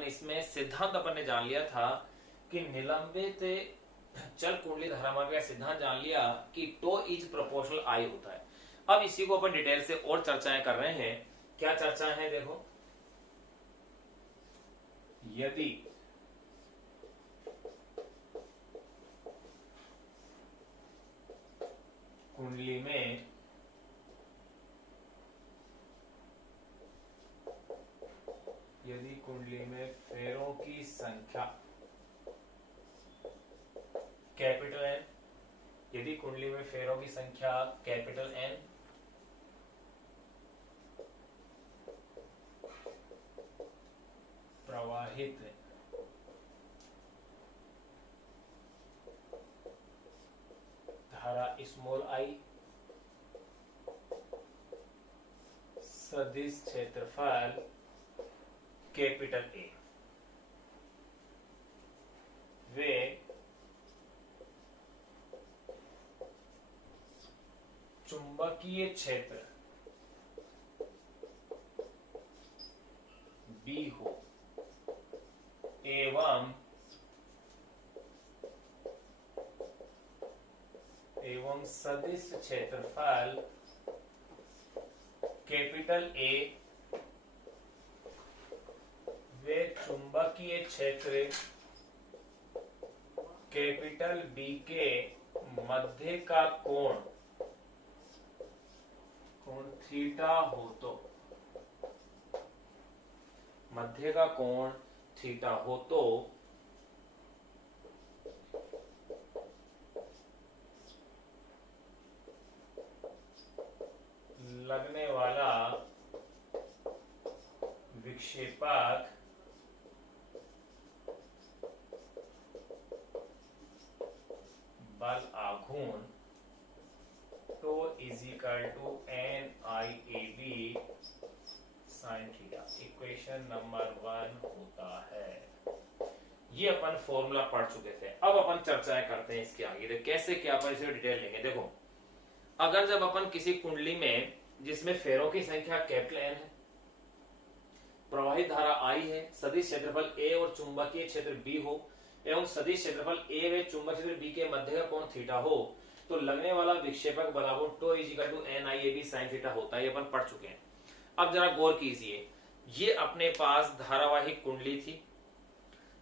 अपन इसमें सिद्धांत अपन ने जान लिया था कि निलंबित चल कुंडली धारामार्ग का सिद्धांत जान लिया कि टो इज प्रोपोर्शनल आई होता है। अब इसी को अपन डिटेल से और चर्चाएं कर रहे हैं। क्या चर्चाएं हैं देखो, यदि कुंडली में फेरों की संख्या कैपिटल एन, यदि कुंडली में फेरों की संख्या कैपिटल एन प्रवाहित धारा स्मॉल आई सदिश क्षेत्रफल कैपिटल ए, वे चुंबकीय क्षेत्र बी हो एवं सदिश क्षेत्रफल कैपिटल ए वे चुंबकीय क्षेत्र कैपिटल बी के मध्य का कोण थीटा हो तो, मध्य का कोण थीटा हो तो लगने वाला विक्षेपक बल आघूर्ण tau is equal to N I A B sine theta, equation number 1 होता है। ये अपन फॉर्मूला पढ़ चुके थे। अब अपन चर्चाएं करते हैं इसके आगे। तो कैसे क्या अपन इसे डिटेल लेंगे। देखो, अगर जब अपन किसी कुंडली में जिसमें फेरों की संख्या कैपिटल एन है, प्रवाहित धारा आई है, सदिश क्षेत्रफल ए और चुंबकीय क्षेत्र बी हो एवं सदिश क्षेत्रफल ए व चुंबक क्षेत्र बी के मध्य का कोण थीटा हो, तो लगने वाला विक्षेपक बलागुण tau is equal to N I A B sine theta होता है। ये अपन पढ़ चुके हैं। अब जरा गौर कीजिए, ये अपने पास धारावाहिक कुंडली थी।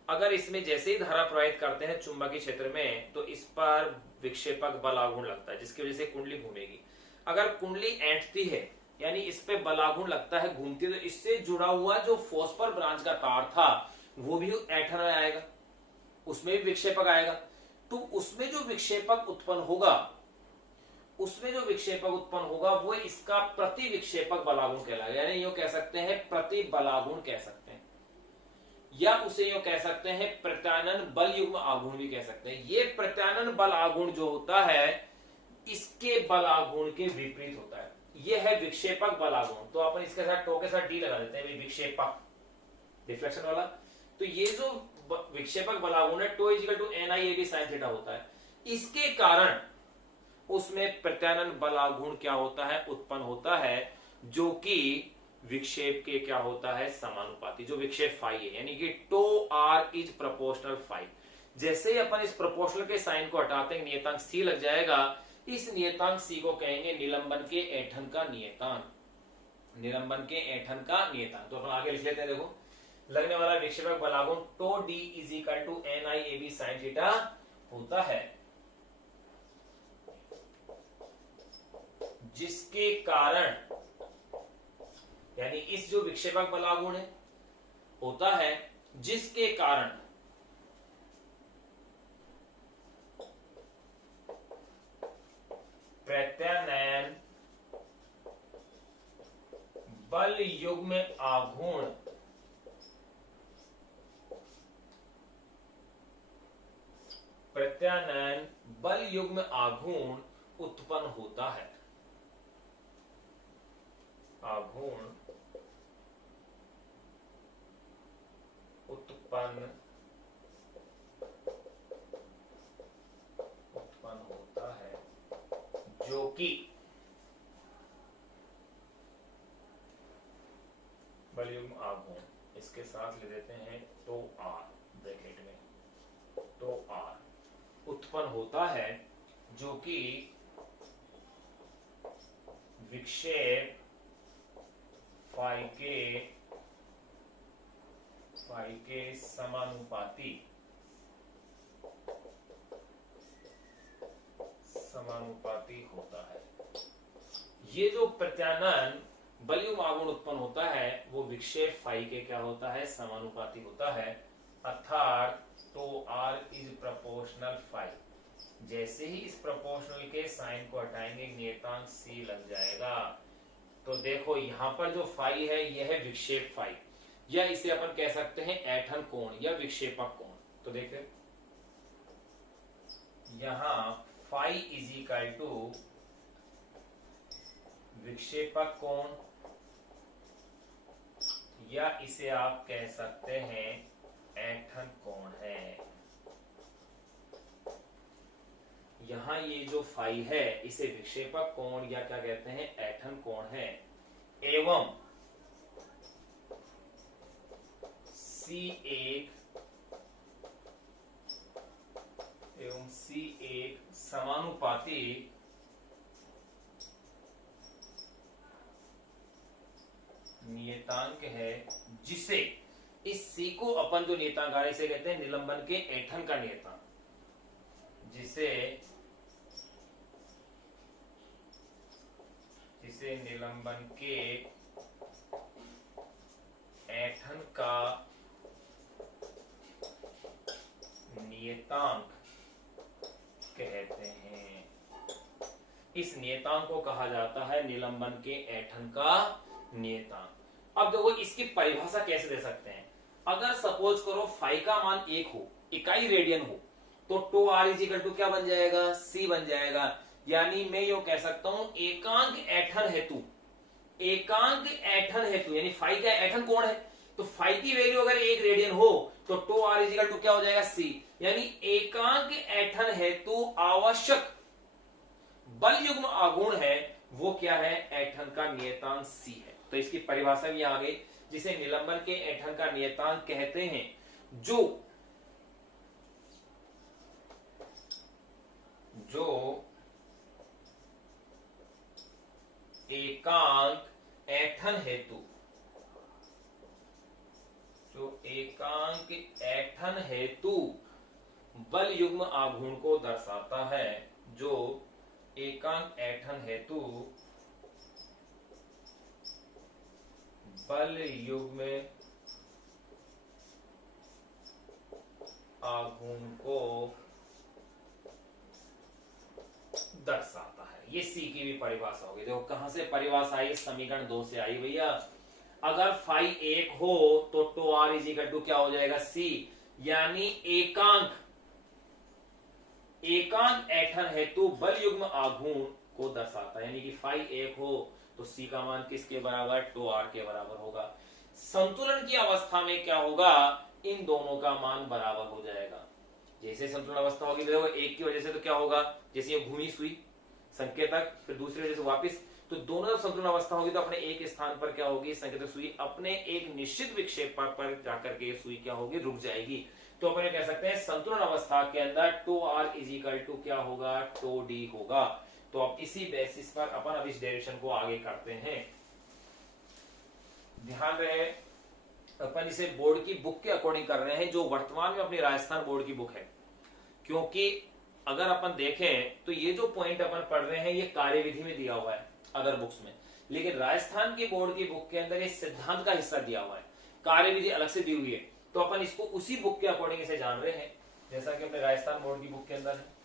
अगर इसमें जैसे ही धारा प्रवाहित करते हैं चुंबकीय क्षेत्र में, तो इस पर विक्षेपक बल आघूर्ण लगता है, जिसकी वजह से कुंडली घूमेगी। अगर कुंडली ऐंठती है, यानी इस पे बल आघूर्ण लगता है, घूमती है, तो इससे जुड़ा हुआ जो फॉस्फर ब्रांच का तार था वो भी ऐंठन में आएगा, उसमें भी विक्षेपक आएगा। तो उसमें जो विक्षेपक उत्पन्न होगा वो इसका प्रति विक्षेपक बलागुण कहलाएगा। यानी यूं कह सकते हैं प्रति बलागुण कह सकते हैं, या उसे यूं कह सकते हैं प्रत्यानयन बल युग्म आघूर्ण भी कह सकते हैं। ये प्रत्यानयन बल आघूर्ण जो होता है इसके बल आघूर्ण के विपरीत होता है। ये है विक्षेपक बल आघूर्ण। तो अपन इसके साथ टो के साथ डी लगा देते हैं, विक्षेपक डिफ्लेक्शन वाला। तो ये जो विक्षेपक बल आघूर्ण है tau is equal to N I A B sine theta होता है। इसके कारण उसमें प्रत्यानयन बल आघूर्ण क्या होता है, उत्पन्न होता है, जो कि विक्षेप के क्या होता है, समानुपाती, जो विक्षेप फाई है। यानी कि tau R is proportional phi. जैसे ही अपन इस प्रोपोर्शनल के साइन को हटाते हैं, नियतांक सी लग जाएगा। इस नियतांक सी को कहेंगे निलंबन के ऐंठन का नियतांक, निलंबन के ऐंठन का नियतांक। तो अपन आगे लिख लेते हैं। देखो, लगने वाला विक्षेपक बल आघूर्ण tau D is equal to N I A B sine theta होता है, जिसके कारण, यानी इस जो विक्षेपक बल आघूर्ण है होता है, जिसके कारण प्रत्यानयन बल युग्म आघूर्ण उत्पन्न होता है। आघूर्ण उत्पन्न होता है, जो कि बल युग्म आघूर्ण, इसके साथ ले देते कहते हैं टो आर, ब्रैकेट में टो आर उत्पन्न होता है, जो कि विक्षेप फाई के समानुपाती होता है। ये जो प्रत्यानयन बलयुग्म आघूर्ण उत्पन्न होता है वो विक्षेप फाई के क्या होता है, समानुपाती होता है, अर्थात tau R is proportional phi. जैसे ही इस प्रोपोर्शनल के साइन को हटाएंगे नियतांक सी लग जाएगा। तो देखो यहां पर जो फाई है यह है विक्षेप फाई, या इसे अपन कह सकते हैं ऐंठन कोण या विक्षेपक कोण। तो देखते यहां फाई इज इक्वल टू विक्षेपक कोण, या इसे आप कह सकते हैं ऐंठन कोण है। यहां ये जो फाई है इसे विक्षेपक कोण या क्या कहते हैं, ऐंठन कोण है, एवं सी एक समानुपाती नियतांक है, जिसे इस सी को अपन जो नियतांक आ इसे कहते हैं निलंबन के ऐंठन का नियतांक, जिसे निलंबन के ऐंठन का नियतांक कहते हैं। इस नियतांक को कहा जाता है निलंबन के ऐंठन का नियतांक। अब देखो इसकी परिभाषा कैसे दे सकते हैं। अगर सपोज करो फाई का मान 1 हो, इकाई रेडियन हो, तो tau R is equal to क्या बन जाएगा, सी बन जाएगा। यानी मैं यो कह सकता हूं एकांक ऐंठन हेतु, एकांक ऐंठन हेतु यानी फाई का ऐंठन कोण है, तो फाई की वैल्यू अगर 1 रेडियन हो तो tau R is equal to क्या हो जाएगा, सी। यानी एकांक ऐंठन हेतु आवश्यक बल युग्म आघूर्ण है वो क्या है, ऐंठन का नियतांक सी है। तो इसकी परिभाषा भी आ गई, जिसे निलंबन के ऐंठन का नियतांक कहते हैं, जो एकांक ऐंठन हेतु, बल युग्म आघूर्ण को दर्शाता है, जो एकांक ऐंठन हेतु बल युग्म आघूर्ण को दर्शाता है। ये सी की भी परिभाषा होगी। देखो कहां से परिभाषा आई, समीकरण 2 से आई भैया। अगर फाई 1 हो तो tau R is equal to क्या हो जाएगा, सी। यानी एकांक ऐंठन हेतु बल युग्म आघूर्ण को दर्शाता है। यानी कि फाई 1 हो तो सी का मान किसके बराबर, टो आर के बराबर होगा। संतुलन की अवस्था में क्या होगा, इन दोनों का मान बराबर हो जाएगा। जैसे संतुलन अवस्था होगी तो एक की वजह से तो क्या होगा, जैसे ये घूमी सुई संकेतक, फिर दूसरी वजह से वापस, तो दोनों जब संतुलन अवस्था होगी तो अपने एक स्थान पर क्या होगी, संकेतक सुई अपने एक निश्चित विक्षेप पर जाकर के सुई क्या होगी, रुक जाएगी। तो अपन कह सकते हैं संतुलन अवस्था के अंदर tau R is equal to क्या होगा, टो डी होगा। तो अब इसी बेसिस पर अपन अब इस डेरिवेशन को आगे करते हैं। ध्यान रहे अपन इसे बोर्ड की बुक के अकॉर्डिंग कर रहे हैं, जो वर्तमान में अपनी राजस्थान बोर्ड की बुक है। क्योंकि अगर अपन देखें तो ये जो पॉइंट अपन पढ़ रहे हैं ये कार्यविधि में दिया हुआ है अदर बुक्स में, लेकिन राजस्थान की बोर्ड की बुक के अंदर ये सिद्धांत का हिस्सा दिया हुआ है, कार्यविधि अलग से दी हुई है। तो अपन इसको उसी बुक के अकॉर्डिंग इसे जान रहे हैं, जैसा कि अपने राजस्थान बोर्ड की बुक के अंदर है।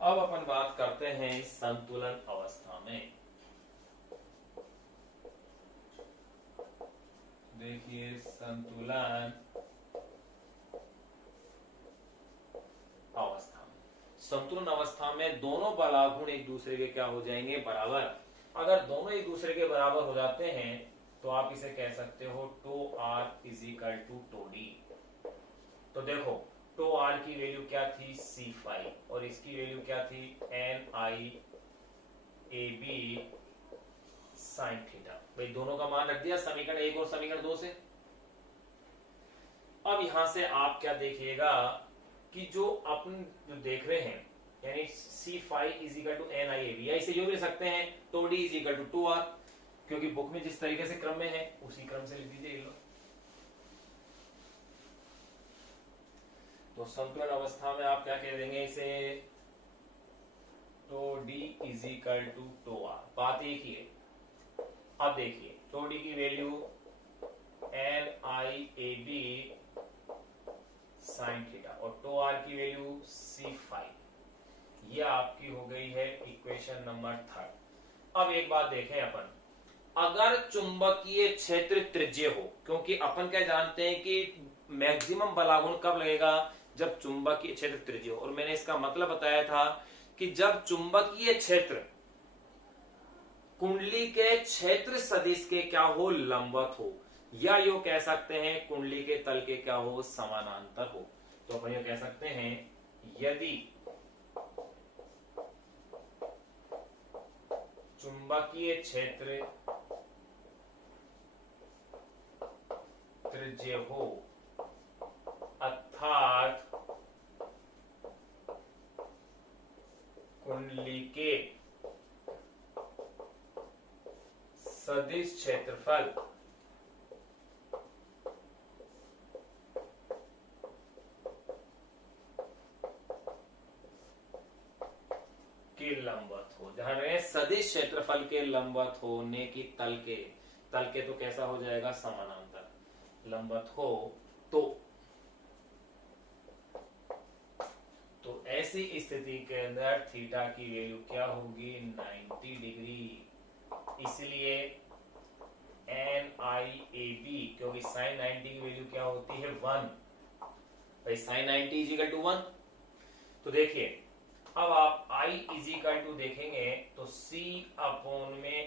अब अपन बात करते हैं संतुलन अवस्था में। देखिए संतुलन अवस्था में संतुलन अवस्था में दोनों बलागुण एक दूसरे के क्या हो जाएंगे, बराबर। अगर दोनों एक दूसरे के बराबर हो जाते हैं तो आप इसे कह सकते हो tau R is equal to tau D. तो देखो टो आर की वैल्यू क्या थी, C5, और इसकी वैल्यू क्या थी, NIAB साइन थीटा। भाई दोनों का मान रख दिया समीकरण 1 और समीकरण 2 से। अब यहां से आप क्या देखिएगा कि जो अपन जो देख रहे हैं यानी C5 is equal to NIAB, या इसे यूं भी लिख सकते हैं tau D is equal to 2R, क्योंकि बुक में जिस तरीके से क्रम में है उसी क्रम से लिख दीजिए। लो तो संतुलन अवस्था में आप क्या कह देंगे इसे, tau D is equal to tau R, बात एक ही है। अब देखिए टो डी की वैल्यू NIAB साइन थीटा और टो आर की वैल्यू C5, ये आपकी हो गई है इक्वेशन नंबर 3। अब एक बात देखें अपन, अगर चुंबकीय क्षेत्र त्रिज्य हो, क्योंकि अपन क्या जानते हैं कि मैक्सिमम बलागुण कब लगेगा, जब चुंबकीय क्षेत्र त्रिज्य हो। और मैंने इसका मतलब बताया था कि जब चुंबकीय क्षेत्र कुंडली के क्षेत्र सदिश के क्या हो, लंबवत हो, या यो कह सकते हैं कुंडली के तल के क्या हो, समानांतर हो। तो अपन ये कह सकते हैं यदि चुंबकीय क्षेत्र त्रिज्य हो अर्थात कुंडली के सदिश क्षेत्रफल के लंबवत हो, ध्यान रहे सदिश क्षेत्रफल के लंबवत होने की तल के तो कैसा हो जाएगा, समानांतर, लंबवत हो तो ऐसी स्थिति के अंदर थीटा की वैल्यू क्या होगी, 90 डिग्री। इसलिए NIAB, क्योंकि साइन 90 की वैल्यू क्या होती है, 1, भाई साइन 90 इज इक्वल टू 1। तो देखिए अब आप I इज इक्वल टू देखेंगे तो C अपॉन में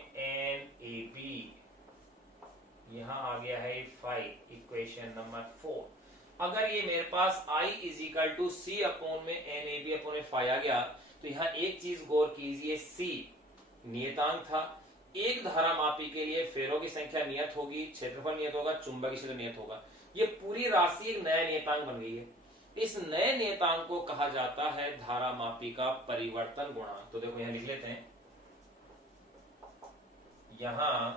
NAB, यहां आ गया है 5, इक्वेशन नंबर 4। अगर ये मेरे पास I is equal to C upon में NAB अपॉन में 5 आ गया, तो यहाँ एक चीज गौर कीजिए, C नियतांक था, एक धारामापी के लिए फेरों की संख्या नियत होगी, क्षेत्रफल नियत होगा, चुंबकीय क्षेत्र नियत होगा। ये पूरी राशि एक नया नियतांक बन गई है। इस नए नियतांक को कहा जाता है धारामापी का परिवर्तन गुणांक। तो देखो यहां लिख लेते हैं, यहां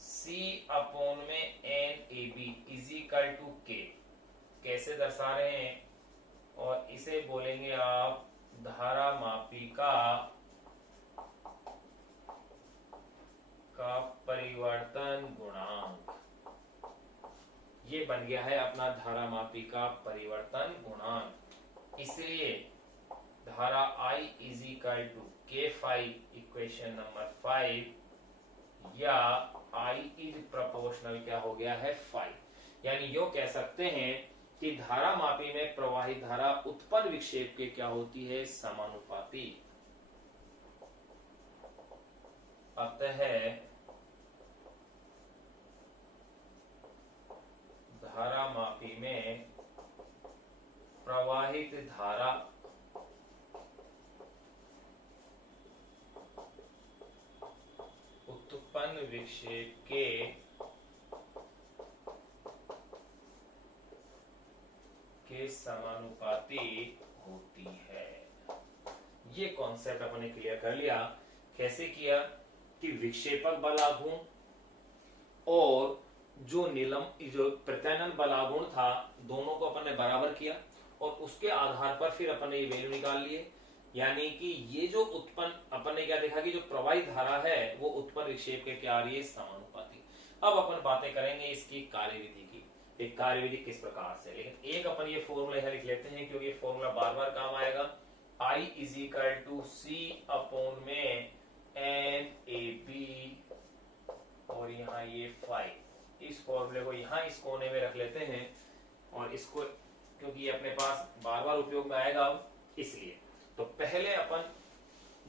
C अपॉन में NAB is equal to K कैसे दर्शा रहे हैं, और इसे बोलेंगे आप धारामापी का परिवर्तन गुणांक। ये बन गया है अपना धारामापी का परिवर्तन गुणांक। इसलिए धारा I is equal to K5, equation number 5, या I इज प्रोपोर्शनल क्या हो गया है, 5। यानी यो कह सकते हैं कि धारामापी में प्रवाहित धारा उत्पन्न विक्षेप के क्या होती है, समानुपाती। अतः धारामापी में प्रवाहित धारा उत्पन्न विक्षेप के समानुपाती होती है। ये कॉन्सेप्ट अपने क्लियर कर लिया। कैसे किया कि विक्षेपक बलागुण और जो प्रत्यानयन बलागुण था, दोनों को अपन ने बराबर किया और उसके आधार पर फिर अपन ने ये वैल्यू निकाल लिए। यानी कि ये जो उत्पन्न अपन ने क्या देखा कि जो प्रवाहित धारा है वो उत्पन्न विक्षेप के क्या आ रही है, समानुपाती। अब अपन बातें करेंगे इसकी कार्यविधि की, एक कार्यविधि किस प्रकार से। लेकिन एक अपन ये फॉर्मूला यहां लिख लेते हैं क्योंकि ये फॉर्मूला बार बार काम आएगा। I is equal to C upon में NAB और यहाँ ये 5। इस फॉर्मूले को यहाँ इस कोने में रख लेते हैं और इसको, क्योंकि ये अपने पास बार बार उपयोग में आएगा अब, इसलिए तो पहले अपन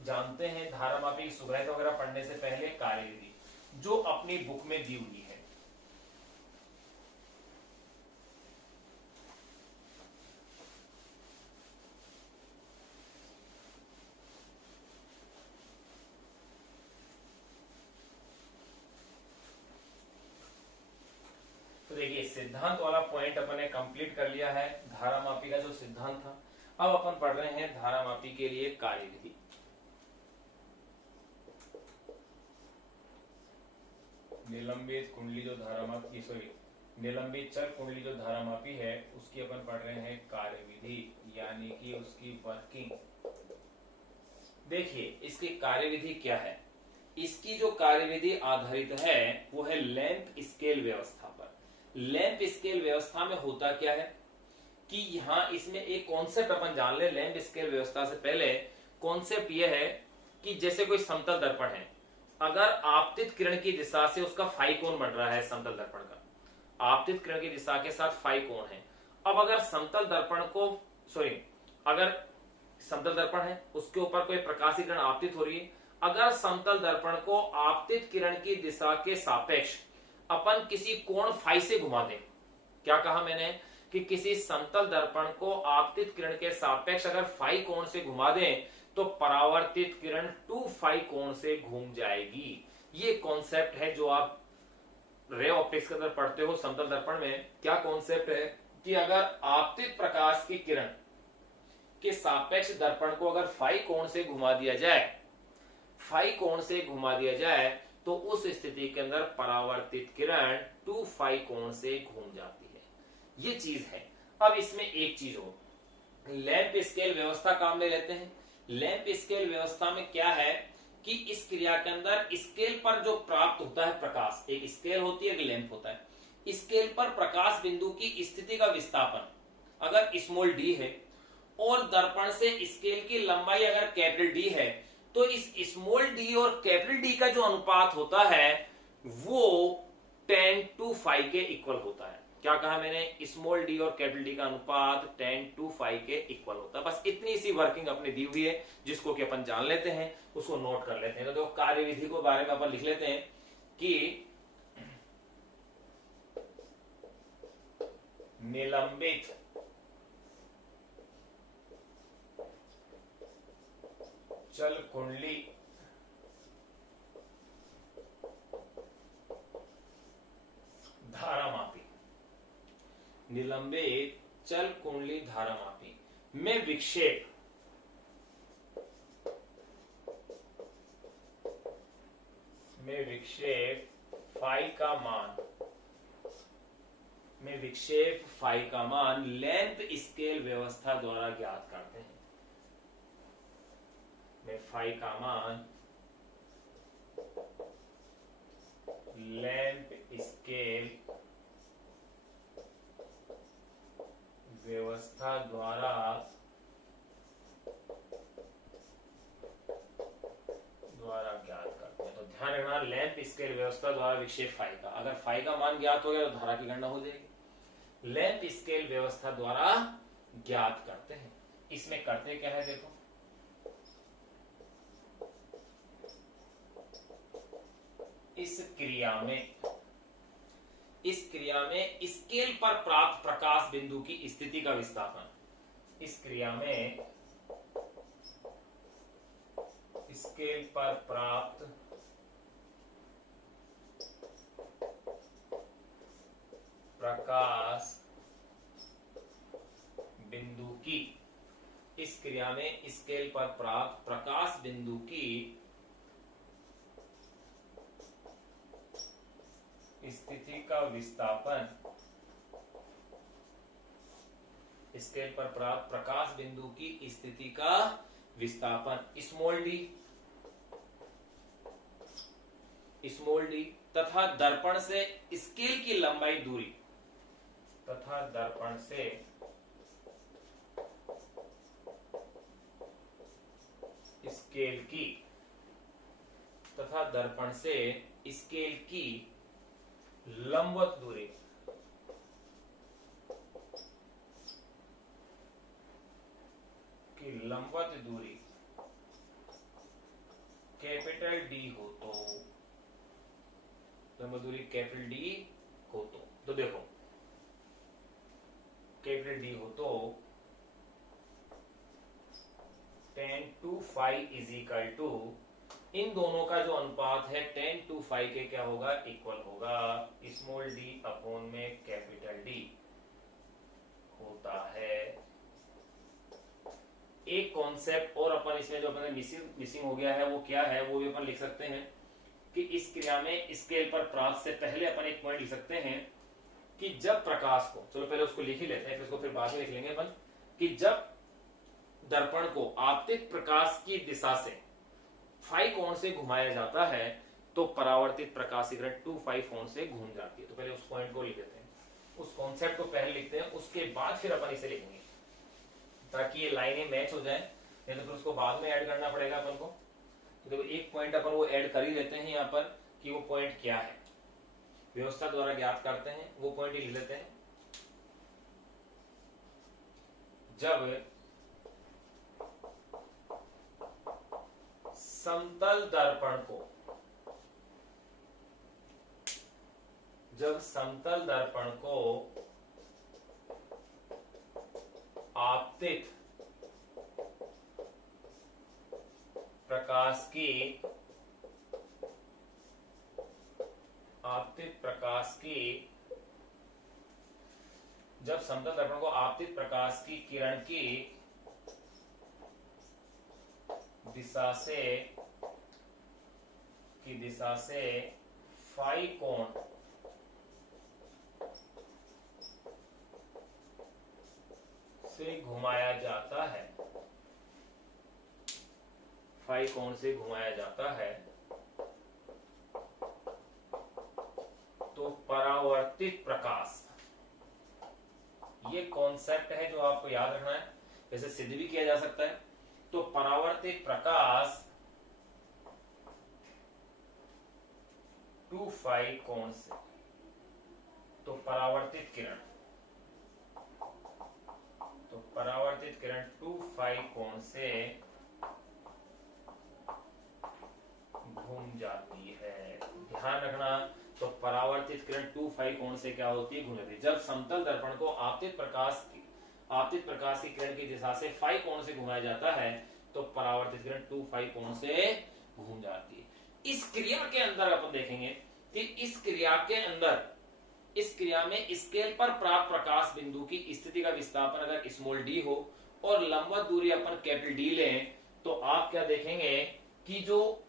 जानते हैं धारामापी की सुगहत वगैरह पढ़ने से पहले कार्यविधि जो अपनी बुक में दी हुई है। तो देखिए सिद्धांत वाला पॉइंट अपन ने कंप्लीट कर लिया है, धारामापी का जो सिद्धांत था। अब अपन पढ़ रहे हैं धारामापी के लिए कार्यविधि। निलंबित कुंडली जो धारामापी सॉरी निलंबित चल कुंडली जो धारामापी है उसकी अपन पढ़ रहे हैं कार्यविधि, यानी कि उसकी वर्किंग। देखिए इसकी कार्यविधि क्या है। इसकी जो कार्यविधि आधारित है वो है लैंप स्केल व्यवस्था पर। लैंप स्केल व्यवस्था में होता क्या है कि यहां इसमें एक कॉन्सेप्ट अपन जान ले। लैंप स्केल व्यवस्था से पहले कॉन्सेप्ट यह है कि जैसे कोई समतल दर्पण है, अगर आपतित किरण की दिशा से उसका फाई कोण बन रहा है, समतल दर्पण का आपतित किरण की दिशा के साथ फाई कोण है। अब अगर समतल दर्पण को अगर समतल दर्पण है उसके ऊपर कोई प्रकाशीय किरण आपतित हो रही है, अगर समतल दर्पण को आपतित किरण की दिशा के सापेक्ष अपन किसी कोण फाई से घुमा दें। क्या कहा मैंने कि किसी समतल दर्पण को आपतित किरण के सापेक्ष अगर फाई कोण से घुमा दें तो परावर्तित किरण 2 फाई कोण से घूम जाएगी। ये कॉन्सेप्ट है जो आप रे ऑप्टिक्स के अंदर पढ़ते हो समतल दर्पण में। क्या कॉन्सेप्ट है कि अगर आपतित प्रकाश की किरण के सापेक्ष दर्पण को अगर फाई कोण से घुमा दिया जाए, फाई कोण से घुमा दिया जाए तो उस स्थिति के अंदर परावर्तित किरण 2 फाई कोण से घूम जाती है। ये चीज है। अब इसमें एक चीज हो, लैंप स्केल व्यवस्था काम में लेते हैं। लैंप स्केल व्यवस्था में क्या है कि इस क्रिया के अंदर स्केल पर जो प्राप्त होता है प्रकाश, एक स्केल होती है एक लैंप होता है, स्केल पर प्रकाश बिंदु की स्थिति का विस्थापन अगर स्मॉल डी है और दर्पण से स्केल की लंबाई अगर कैपिटल डी है तो इस स्मॉल डी और कैपिटल डी का जो अनुपात होता है वो 10:5 के इक्वल होता है। क्या कहा मैंने, स्मॉल डी और कैपिटल डी का अनुपात 10:5 के इक्वल होता है। बस इतनी सी वर्किंग अपनी दी हुई है जिसको कि अपन जान लेते हैं, उसको नोट कर लेते हैं। तो देखो कार्यविधि को बारे में अपन लिख लेते हैं कि निलंबित चल कुंडली धारामापी, निलंबित चल कुंडली धारामापी में विक्षेप फाई का मान लैंप स्केल व्यवस्था द्वारा ज्ञात करते हैं। में फाई का मान लैंप स्केल व्यवस्था द्वारा ज्ञात करते हैं। तो ध्यान रखना, लैंप स्केल व्यवस्था द्वारा विक्षेप फाई का, अगर फाई का मान ज्ञात हो गया तो धारा की गणना हो जाएगी। लैंप स्केल व्यवस्था द्वारा ज्ञात करते हैं। इसमें करते क्या है देखो, इस क्रिया में स्केल पर प्राप्त प्रकाश बिंदु की स्थिति का विस्थापन, इस क्रिया में स्केल पर प्राप्त प्रकाश बिंदु की, इस क्रिया में स्केल पर प्राप्त प्रकाश बिंदु की स्थिति का विस्थापन, स्केल पर प्राप्त प्रकाश बिंदु की स्थिति का विस्थापन स्मॉल डी तथा दर्पण से स्केल की लंबाई दूरी तथा दर्पण से स्केल की लंबवत दूरी लंबवत दूरी कैपिटल डी हो तो, लंबवत दूरी कैपिटल डी हो तो देखो कैपिटल डी हो तो tan 2 इज इक्वल टू, इन दोनों का जो अनुपात है tan 2 के क्या होगा, इक्वल होगा स्मॉल डी अपॉन में कैपिटल डी होता है। एक कॉन्सेप्ट और अपन इसमें जो अपन मिसिंग हो गया है वो क्या है, वो भी अपन लिख सकते हैं कि इस क्रिया में स्केल पर प्राप्त से पहले अपन एक पॉइंट लिख सकते हैं कि जब प्रकाश को, चलो पहले उसको लिख ही लेते हैं फिर उसको फिर बाद में लिख लेंगे अपन, कि जब दर्पण को आपतित प्रकाश की दिशा से फाई कोण से घुमाया जाता है तो परावर्तित प्रकाश की किरण 2 कोण से घूम जाती है। तो पहले उस पॉइंट को लिख देते हैं, उस कॉन्सेप्ट को पहले लिखते हैं, उसके बाद फिर अपन इसे लिखेंगे ताकि ये लाइनें मैच हो जाए, नहीं तो फिर उसको बाद में ऐड करना पड़ेगा अपन को। तो देखो एक पॉइंट अपन वो ऐड कर ही देते हैं यहाँ पर कि वो पॉइंट क्या है, व्यवस्था द्वारा ज्ञात करते हैं, वो पॉइंट ही लिख लेते हैं। जब समतल दर्पण को, जब समतल दर्पण को आपतित प्रकाश की, आपतित प्रकाश की, जब समतल दर्पण को आपतित प्रकाश की किरण की दिशा से फाई कोण से घुमाया जाता है, फाई कोण से घुमाया जाता है तो परावर्तित प्रकाश, ये कॉन्सेप्ट है जो आपको याद रखना है, वैसे सिद्ध भी किया जा सकता है। तो परावर्तित प्रकाश 2 कोण से, तो परावर्तित किरण, तो परावर्तित किरण 2 कोण से घूम जाती है। ध्यान रखना, तो परावर्तित किरण 2 कोण से क्या होती है, घूम जाती है। जब समतल दर्पण को आपतित प्रकाश की किरण की दिशा से फाई कोण से घुमाया जाता है तो परावर्तित किरण 2 कोण से घूम जाती है। इस क्रिया के अंदर अपन देखेंगे कि इस क्रिया के अंदर, इस क्रिया में स्केल पर प्राप्त प्रकाश बिंदु की स्थिति का विस्थापन अगर स्मॉल डी हो और लंबवत दूरी अपन कैपिटल डी लें तो आप क्या देखेंगे कि जो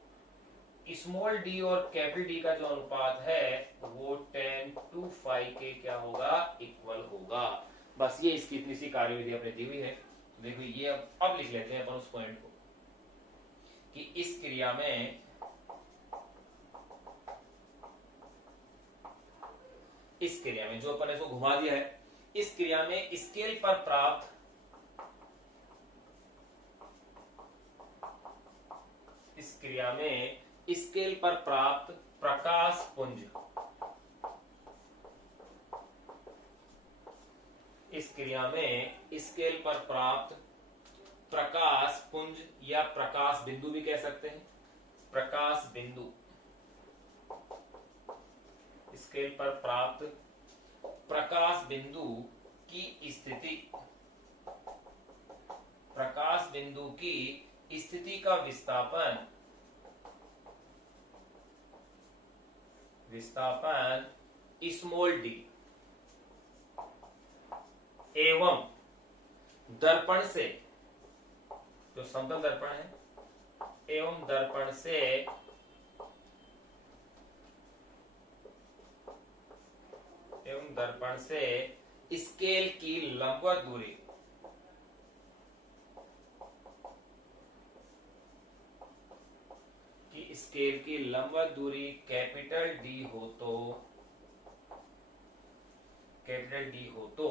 स्मॉल डी और कैपिटल डी का जो अनुपात है वो tan 2 के क्या होगा, इक्वल होगा। बस ये इसकी इतनी सी कार्यविधि अपने दी हुई है। देखो ये अब लिख लेते हैं अपन उस पॉइंट को कि इस क्रिया में, इस क्रिया में जो अपन इसको घुमा दिया है, इस क्रिया में स्केल पर प्राप्त, इस क्रिया में स्केल पर प्राप्त प्रकाश पुंज, इस क्रिया में स्केल पर प्राप्त प्रकाश पुंज या प्रकाश बिंदु भी कह सकते हैं, प्रकाश बिंदु, स्केल पर प्राप्त प्रकाश बिंदु की स्थिति, प्रकाश बिंदु की स्थिति का विस्थापन, विस्थापन स्मॉल डी एवं दर्पण से, जो समतल दर्पण है, एवं दर्पण से स्केल की लंबवत दूरी, कि स्केल की लंबवत दूरी कैपिटल डी हो तो, कैपिटल डी हो तो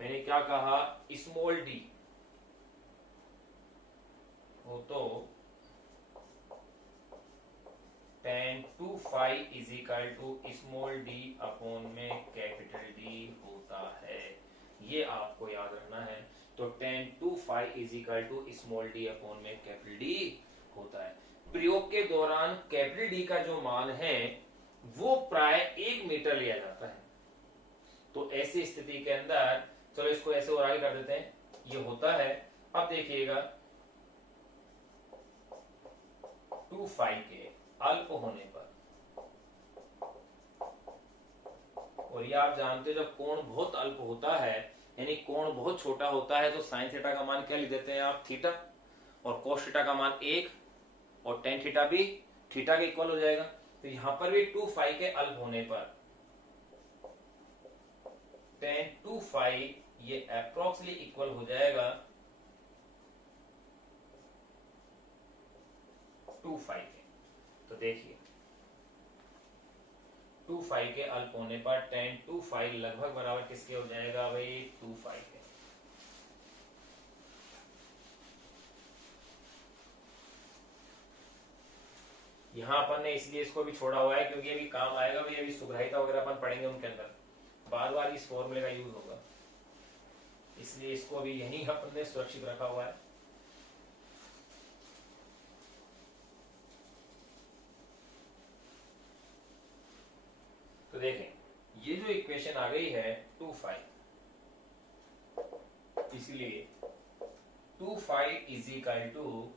मैंने क्या कहा, स्मॉल डी हो तो tan 2 is equal to small D upon में कैपिटल डी होता है। ये आपको याद रखना है तो tan 2 phi is equal to small D upon में कैपिटल डी होता है। प्रयोग के दौरान कैपिटल डी का जो मान है वो प्राय 1 मीटर लिया जाता है। तो ऐसी स्थिति के अंदर चलो इसको ऐसे और आगे कर देते हैं, ये होता है। अब देखिएगा 2 फाई के अल्प होने पर, और ये आप जानते हो जब कोण बहुत अल्प होता है यानी कोण बहुत छोटा होता है तो साइन थीटा का मान क्या लिख देते हैं आप, थीटा, और कोस थीटा का मान 1, और टेन थीटा भी थीटा के इक्वल हो जाएगा। तो यहां पर भी 2 फाई के अल्प होने पर tan 2 फाई ये अप्रोक्सली इक्वल हो जाएगा 2 फाई के। तो देखिए 2 फाई के अल्प होने पर tan 2 फाई लगभग बराबर किसके हो जाएगा भाई, 2 फाई के। यहां अपन ने इसलिए इसको भी छोड़ा हुआ है क्योंकि अभी काम आएगा भाई, अभी सुग्राहिता वगैरह अपन पढ़ेंगे उनके अंदर बार बार इस फॉर्मूले का यूज होगा, इसलिए इसको भी यहीं अपन ने सुरक्षित रखा हुआ है। तो देखें ये जो इक्वेशन आ गई है 2 फाई, इसलिए 2 phi is equal to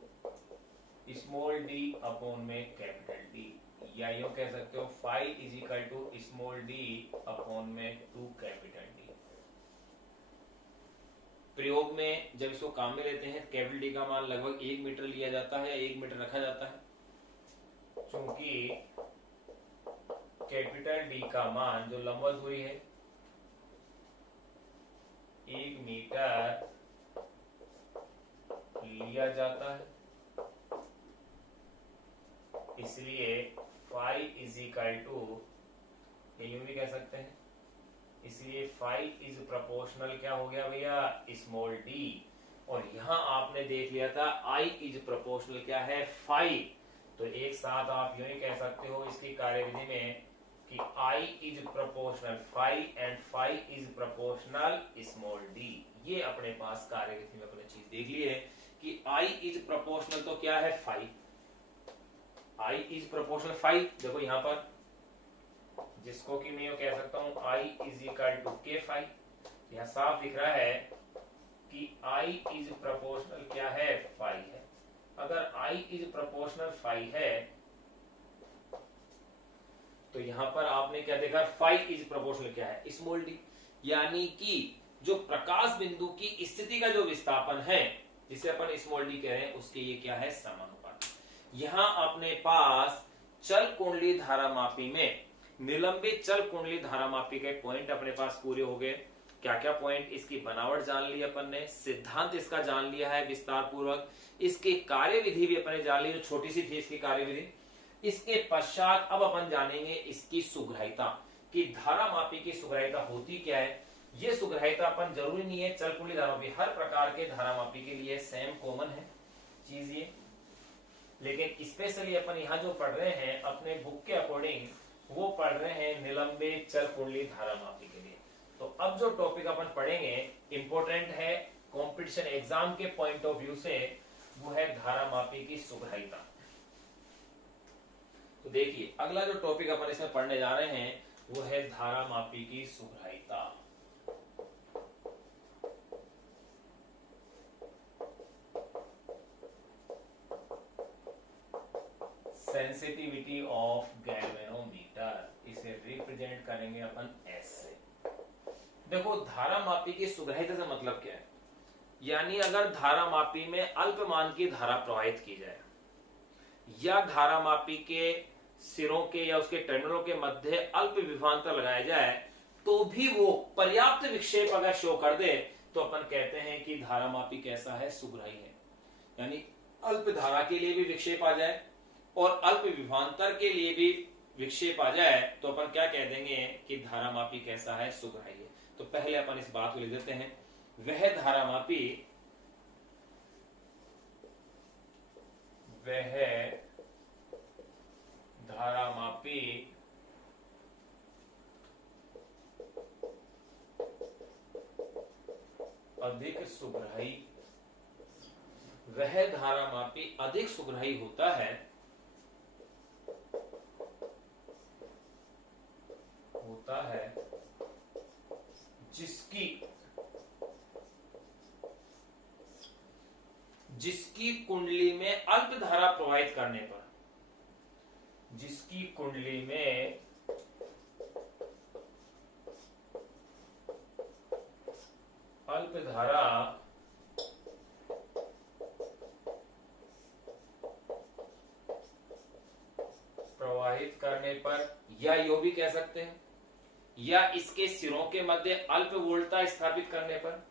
small D upon में कैपिटल डी, या यूं कह सकते हो phi is equal to small D upon में 2 कैपिटल डी। प्रयोग में जब इसको काम में लेते हैं कैपिटल डी का मान लगभग 1 मीटर लिया जाता है या 1 मीटर रखा जाता है, क्योंकि कैपिटल डी का मान जो लंबवत दूरी है 1 मीटर लिया जाता है, इसलिए फाई इज इक्वल टू, यूं भी कह सकते हैं, इसलिए फाई इज प्रोपोर्शनल क्या हो गया भैया, स्मॉल डी। और यहां आपने देख लिया था आई इज प्रोपोर्शनल क्या है, फाई। तो एक साथ आप यूं ही कह सकते हो इसकी कार्यविधि में कि I is proportional phi and phi is proportional small d. ये अपने पास कार्यविधि में अपने चीज देख ली है कि आई इज प्रोपोर्शनल तो क्या है, phi, I is proportional phi. देखो यहां पर जिसको कि मैं कह सकता हूं I is equal to K phi, यहां साफ दिख रहा है कि आई इज प्रोपोर्शनल क्या है, फाई है। अगर आई इज प्रोपोर्शनल फाई है तो यहां पर आपने क्या देखा, फाई इज प्रोपोर्शनल क्या है, स्मॉल डी। यानी कि जो प्रकाश बिंदु की स्थिति का जो विस्थापन है जिसे अपन स्मॉल डी कह रहे हैं उसके ये क्या है, समानुपात। यहां अपने पास चल कुंडली धारामापी में निलंबित चल कुंडली धारामापी के पॉइंट अपने पास पूरे हो गए। क्या क्या पॉइंट, इसकी बनावट जान ली अपन ने, सिद्धांत इसका जान लिया है विस्तार पूर्वक, इसकी कार्यविधि भी अपन ने जान ली जो छोटी सी थी इसकी कार्यविधि। इसके पश्चात अब अपन जानेंगे इसकी सुग्राहिता कि धारामापी की सुग्राहिता होती क्या है। ये सुग्राहिता अपन जरूरी नहीं है चल कुंडली धारामापी, हर प्रकार के धारामापी के लिए सेम कॉमन है चीज ये, लेकिन स्पेशली अपन यहाँ जो पढ़ रहे हैं अपने बुक के अकॉर्डिंग वो पढ़ रहे हैं निलंबित चल कुंडली धारामापी के लिए। तो अब जो टॉपिक अपन पढ़ेंगे इंपॉर्टेंट है कंपटीशन एग्जाम के पॉइंट ऑफ व्यू से, वो है धारामापी की सुग्राहिता। तो देखिए अगला जो टॉपिक अपन इसमें पढ़ने जा रहे हैं वो है धारामापी की सुग्राहिता। सेंसिटिविटी ऑफ गैल्वेनोमीटर, इसे रिप्रेजेंट करेंगे अपन एस से। देखो धारामापी की सुग्राहिता से मतलब क्या है, यानी अगर धारामापी में अल्प मान की धारा प्रवाहित की जाए या धारामापी के सिरों के या उसके टर्मिनलों के मध्य अल्प विभवांतर लगाया जाए तो भी वो पर्याप्त विक्षेप अगर शो कर दे तो अपन कहते हैं कि धारामापी कैसा है, सुग्राही है। यानी अल्प धारा के लिए भी विक्षेप आ जाए और अल्प विभवांतर के लिए भी विक्षेप आ जाए तो अपन क्या कह देंगे कि धारामापी कैसा है, सुग्राही है। तो पहले अपन इस बात को लिख देते हैं, वह धारामापी अधिक सुग्राही, वह धारामापी अधिक सुग्राही होता है जिसकी कुंडली में अल्प धारा प्रवाहित करने पर, जिसकी कुंडली में अल्प धारा प्रवाहित करने पर, या यो भी कह सकते हैं, या इसके सिरों के मध्य अल्प वोल्टता स्थापित करने पर,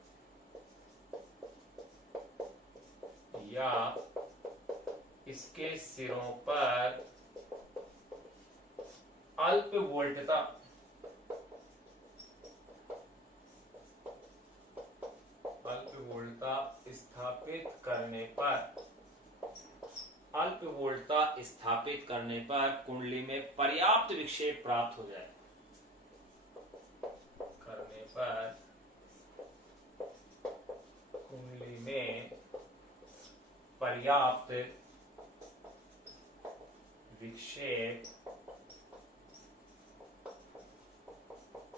या इसके सिरों पर अल्प वोल्टता स्थापित करने पर कुंडली में पर्याप्त विक्षेप प्राप्त हो जाए, करने पर कुंडली में पर्याप्त विक्षेप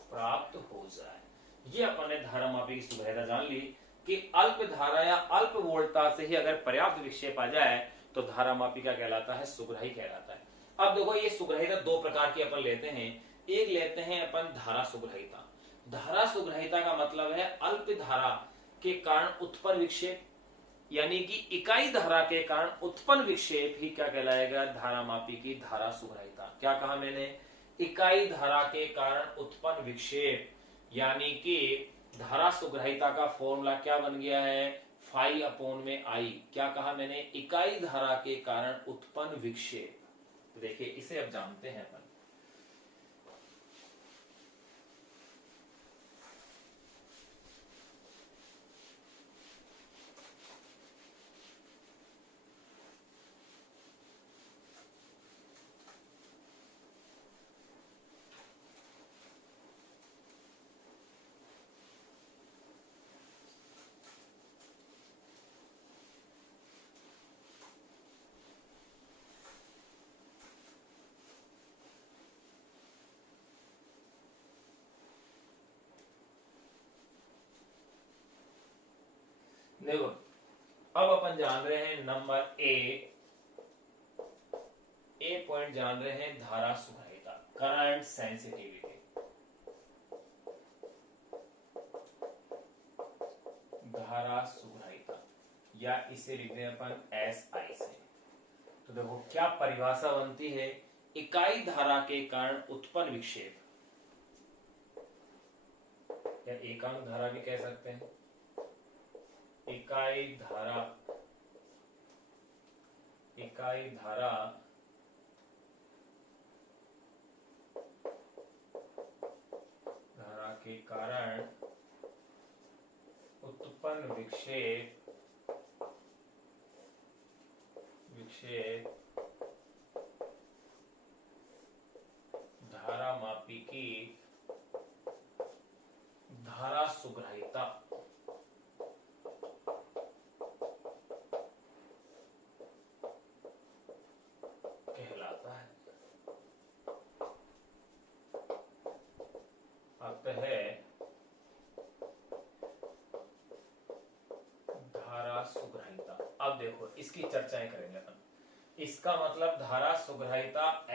प्राप्त हो जाए। ये अपन ने धारामापी की सुविधा जान ली कि अल्प धारा या अल्प वोल्टता से ही अगर पर्याप्त विक्षेप आ जाए तो धारामापी का कहलाता है, सुग्राही कहलाता है। अब देखो ये सुग्राहिता दो प्रकार की अपन लेते हैं। एक लेते हैं अपन धारा सुग्राहिता। धारा सुग्राहिता का मतलब है अल्प धारा के कारण उत्पन्न विक्षेप, यानी कि इकाई धारा के कारण उत्पन्न विक्षेप ही क्या कहलाएगा, धारामापी की धारा सुग्राहिता। क्या कहा मैंने, इकाई धारा के कारण उत्पन्न विक्षेप, यानी कि धारा सुग्राहिता का फॉर्मूला क्या बन गया है, फाई अपॉन में आई। क्या कहा मैंने, इकाई धारा के कारण उत्पन्न विक्षेप। तो देखिए इसे अब जानते हैं अपन। देखो अब अपन जान रहे हैं नंबर ए पॉइंट जान रहे हैं धारा सुग्राहिता, करंट सेंसिटिविटी। धारा सुग्राहिता या इसे लिखते हैं अपन SI से। तो देखो क्या परिभाषा बनती है, इकाई धारा के कारण उत्पन्न विक्षेप, या एकांक धारा भी कह सकते हैं। इकाई धारा के कारण उत्पन्न विक्षेप धारामापी की धारा सुग्राहिता कहलाता है। अतः धारा सुग्राहिता, अब देखो इसकी चर्चाएं करेंगे अपन। इसका मतलब धारा सुग्राहिता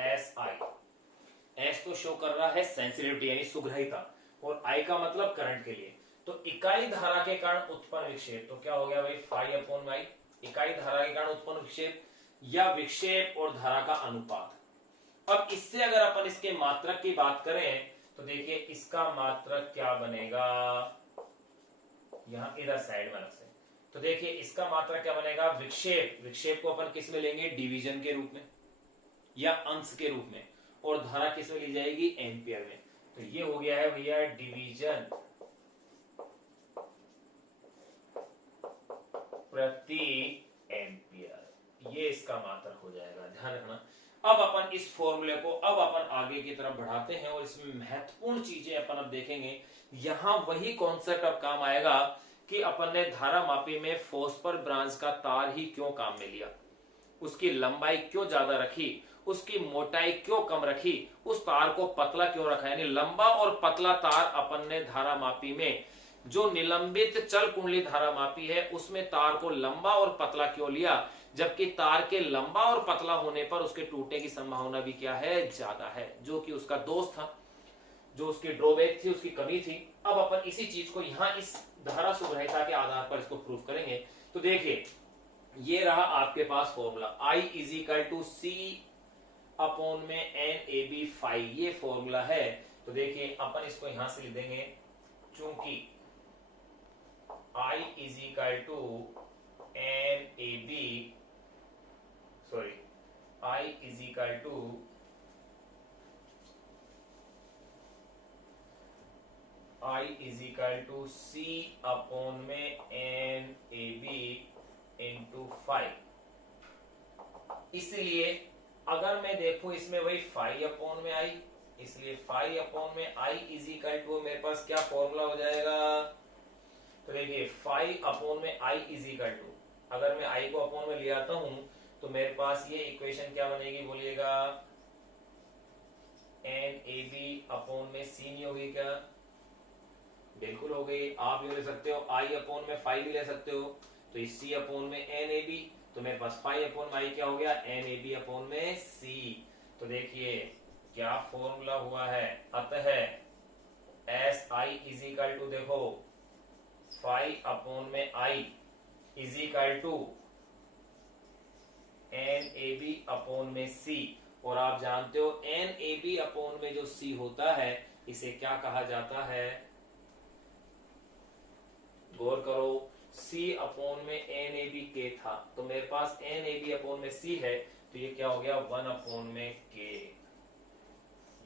एस तो शो कर रहा है सेंसिटिविटी यानी सुग्राहिता, और आई का मतलब करंट के लिए। तो इकाई धारा के कारण उत्पन्न विक्षेप, तो क्या हो गया भाई, फाई अपॉन आई। इकाई धारा के कारण उत्पन्न विक्षेप या विक्षेप और धारा का अनुपात। अब इससे अगर अपन इसके मात्रक की बात करें तो देखिए इसका मात्रक क्या बनेगा, यहां इधर साइड में रखें। तो देखिए इसका मात्रक क्या बनेगा, विक्षेप को अपन किस में लेंगे, डिवीजन के रूप में या अंश के रूप में, और धारा किस में ली जाएगी, एम्पियर में। तो ये हो गया है भैया डिवीजन प्रति एम्पियर, ये इसका मात्रक हो जाएगा, ध्यान रखना। अब अपन इस फॉर्मूले को अब अपन आगे की तरफ बढ़ाते हैं और इसमें महत्वपूर्ण चीजें अपन अब देखेंगे। यहां वही कॉन्सेप्ट अब काम आएगा कि अपन ने धारा मापी में फॉस्फर ब्रांच का तार ही क्यों काम में लिया, उसकी लंबाई क्यों ज्यादा रखी, उसकी मोटाई क्यों कम रखी, उस तार को पतला क्यों रखा। यानी लंबा और पतला तार अपन ने धारा मापी में, जो निलंबित चल कुंडली धारा मापी है उसमें तार को लंबा और पतला क्यों लिया, जबकि तार के लंबा और पतला होने पर उसके टूटने की संभावना भी क्या है, ज्यादा है, जो कि उसका दोष था, जो उसकी ड्रॉबैक थी, उसकी कमी थी। अब अपन इसी चीज को यहां इस धारा सुग्रहिता के आधार पर इसको प्रूव करेंगे। तो देखिए ये रहा आपके पास formula, I is equal to C upon में एन ए बी फाइव, ये फॉर्मूला है। तो देखिए अपन इसको यहां से लिख देंगे, चूंकि I is equal to N A B, sorry I is equal to I is equal to C upon में एन ए बी इंटू 5। इसलिए अगर मैं देखूं इसमें वही 5 अपॉन में आई, इसलिए 5 अपॉन में I इज इक्वल टू मेरे पास क्या फॉर्मूला हो जाएगा। तो देखिए 5 अपॉन में I इज इक्वल टू, अगर मैं I को अपॉन में ले आता हूं तो मेरे पास ये इक्वेशन क्या बनेगी, बोलिएगा एन ए बी अपॉन में सी नहीं होगी क्या, बिल्कुल हो गई। आप ये ले सकते हो I अपॉन में 5 भी ले सकते हो, तो इस C अपॉन में एन ए बी, तो मेरे पास 5 अपॉन में I क्या हो गया, एन ए बी अपॉन में C। तो देखिए क्या फॉर्मूला हुआ है, अतः S I is equal to, देखो 5 अपॉन में I is equal to N A B upon में C। और आप जानते हो एन ए बी अपॉन में जो C होता है इसे क्या कहा जाता है, गौर करो, C अपॉन में एन ए बी के था, तो मेरे पास एन ए बी अपॉन में C है, तो ये क्या हो गया 1 अपॉन में के।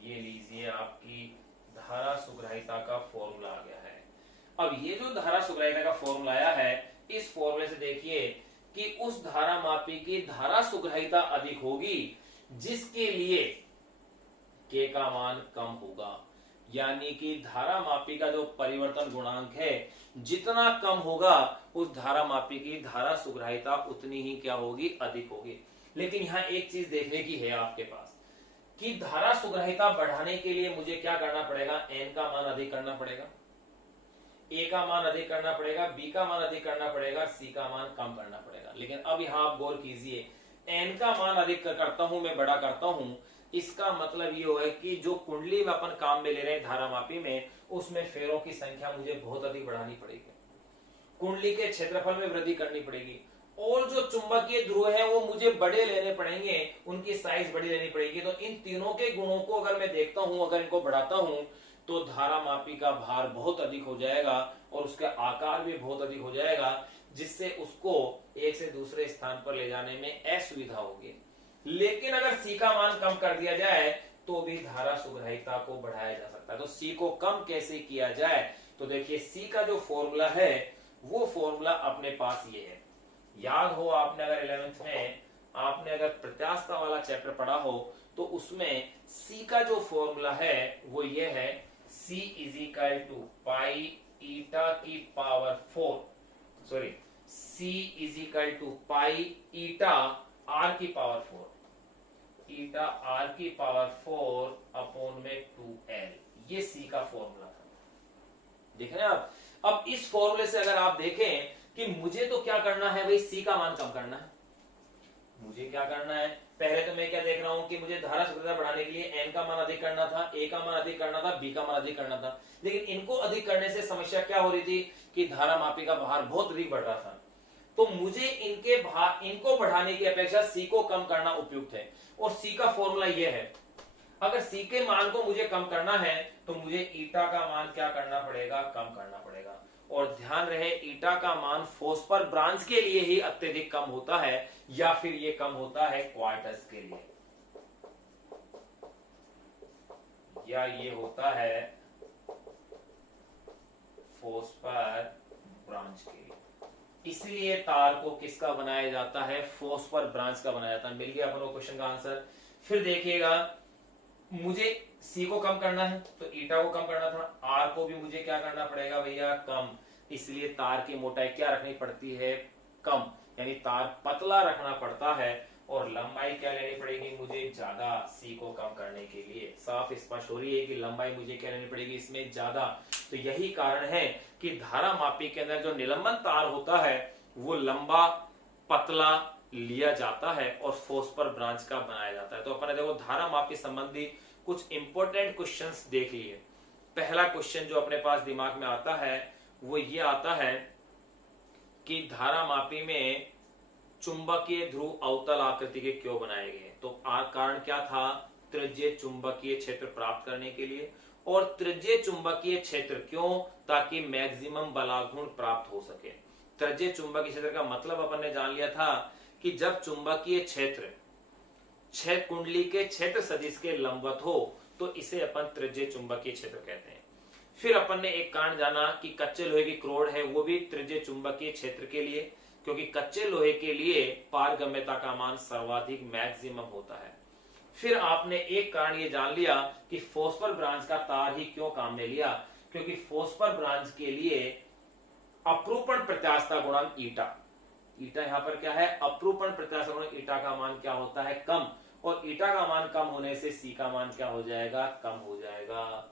ये लीजिए आपकी धारा सुग्राहिता का फॉर्मूला आ गया है। अब ये जो धारा सुग्राहिता का फॉर्मूला आया है, इस फॉर्मूले से देखिए कि उस धारा मापी की धारा सुग्राहिता अधिक होगी जिसके लिए के का मान कम होगा। यानी कि धारा मापी का जो परिवर्तन गुणांक है जितना कम होगा उस धारा मापी की धारा सुग्राहिता उतनी ही क्या होगी, अधिक होगी। लेकिन यहां एक चीज देखने की है आपके पास कि धारा सुग्राहिता बढ़ाने के लिए मुझे क्या करना पड़ेगा, एन का मान अधिक करना पड़ेगा, ए का मान अधिक करना पड़ेगा, बी का मान अधिक करना पड़ेगा, सी का मान कम करना पड़ेगा। लेकिन अब यहां आप गौर कीजिए, एन का मान अधिक करता हूं मैं, बड़ा करता हूं, इसका मतलब ये है कि जो कुंडली में अपन काम में ले रहे हैं धारा मापी में, उसमें फेरों की संख्या मुझे बहुत अधिक बढ़ानी पड़ेगी, कुंडली के क्षेत्रफल में वृद्धि करनी पड़ेगी, और जो चुंबकीय ध्रुव है वो मुझे बड़े लेने पड़ेंगे, उनकी साइज बड़ी लेनी पड़ेगी। तो इन तीनों के गुणों को अगर मैं देखता हूं, अगर इनको बढ़ाता हूं, तो धारा मापी का भार बहुत अधिक हो जाएगा और उसका आकार भी बहुत अधिक हो जाएगा, जिससे उसको एक से दूसरे स्थान पर ले जाने में असुविधा होगी। लेकिन अगर सी का मान कम कर दिया जाए तो भी धारा सुग्राहिता को बढ़ाया जा सकता है। तो सी को कम कैसे किया जाए, तो देखिए सी का जो फॉर्मूला है वो फॉर्मूला अपने पास ये है। याद हो आपने अगर 11th में आपने अगर प्रत्यास्थता वाला चैप्टर पढ़ा हो तो उसमें सी का जो फॉर्मूला है वो ये है, C is equal to pi eta की power 4, sorry C is equal to pi eta R की पावर 4, ईटा आर की पावर 4 अपॉन में 2l, ये सी का फॉर्मूला था। देख रहे हैं आप। अब इस फॉर्मूले से अगर आप देखें कि मुझे तो क्या करना है भाई, सी का मान कम करना है। मुझे क्या करना है, पहले तो मैं क्या देख रहा हूं कि मुझे धारा सुग्राहिता बढ़ाने के लिए एन का मान अधिक करना था, ए का मान अधिक करना था, बी का मान अधिक करना था। लेकिन इनको अधिक करने से समस्या क्या हो रही थी कि धारा मापी का भार बहुत अधिक बढ़ रहा था। तो मुझे इनको बढ़ाने की अपेक्षा सी को कम करना उपयुक्त है, और सी का फॉर्मूला यह है, अगर सी के मान को मुझे कम करना है तो मुझे ईटा का मान क्या करना पड़ेगा, कम करना पड़ेगा। और ध्यान रहे ईटा का मान फॉस्फर ब्रांच के लिए ही अत्यधिक कम होता है, या फिर ये कम होता है क्वार्टर्स के लिए, या ये होता है फॉस्फर ब्रांच के लिए। इसलिए तार को किसका बनाया जाता है, फॉस्फर ब्रांच का बनाया जाता है। मिल गया अपन को क्वेश्चन का आंसर। फिर देखिएगा मुझे सी को कम करना है तो ईटा को कम करना था, आर को भी मुझे क्या करना पड़ेगा भैया, कम। इसलिए तार की मोटाई क्या रखनी पड़ती है, कम, यानी तार पतला रखना पड़ता है और लंबाई क्या लेनी पड़ेगी मुझे, ज्यादा, सी को कम करने के लिए। साफ स्पष्ट हो रही है कि लंबाई मुझे क्या लेनी पड़ेगी इसमें, ज्यादा। तो यही कारण है कि धारा मापी के अंदर जो निलंबन तार होता है वो लंबा पतला लिया जाता है और फोस्फर ब्रांच का बनाया जाता है। तो अपन ने देखो धारा मापी संबंधी कुछ इंपॉर्टेंट क्वेश्चंस देख लिए। पहला क्वेश्चन जो अपने पास दिमाग में आता है वो ये आता है कि धारा मापी में चुंबकीय ध्रुव अवतल आकृति के क्यों बनाए गए। तो कारण क्या था, त्रिज्यीय चुंबकीय क्षेत्र प्राप्त करने के लिए। और त्रिज्यीय चुंबकीय क्षेत्र क्यों, ताकि मैक्सिमम बलागुण प्राप्त हो सके। त्रिज्यीय चुंबकीय क्षेत्र का मतलब अपन ने जान लिया था कि जब चुंबकीय क्षेत्र छह कुंडली के क्षेत्र सदिश के लंबवत हो तो इसे अपन त्रिज्यीय चुंबकीय क्षेत्र कहते हैं। फिर अपन ने एक कारण जाना कि कच्चे लोहे की क्रोड है वो भी त्रिज्यीय चुंबकीय क्षेत्र के लिए, क्योंकि कच्चे लोहे के लिए पारगम्यता का मान सर्वाधिक मैक्सिमम होता है। फिर आपने एक कारण ये जान लिया कि फोस्फर ब्रांच का तार ही क्यों काम में लिया, क्योंकि फोस्फर ब्रांच के लिए अपरूपण प्रत्यास्थता गुणांक ईटा, ईटा यहां पर क्या है, अपरूपण प्रत्यास्थता गुणांक ईटा का मान क्या होता है, कम। और ईटा का मान कम होने से सी का मान क्या हो जाएगा, कम हो जाएगा।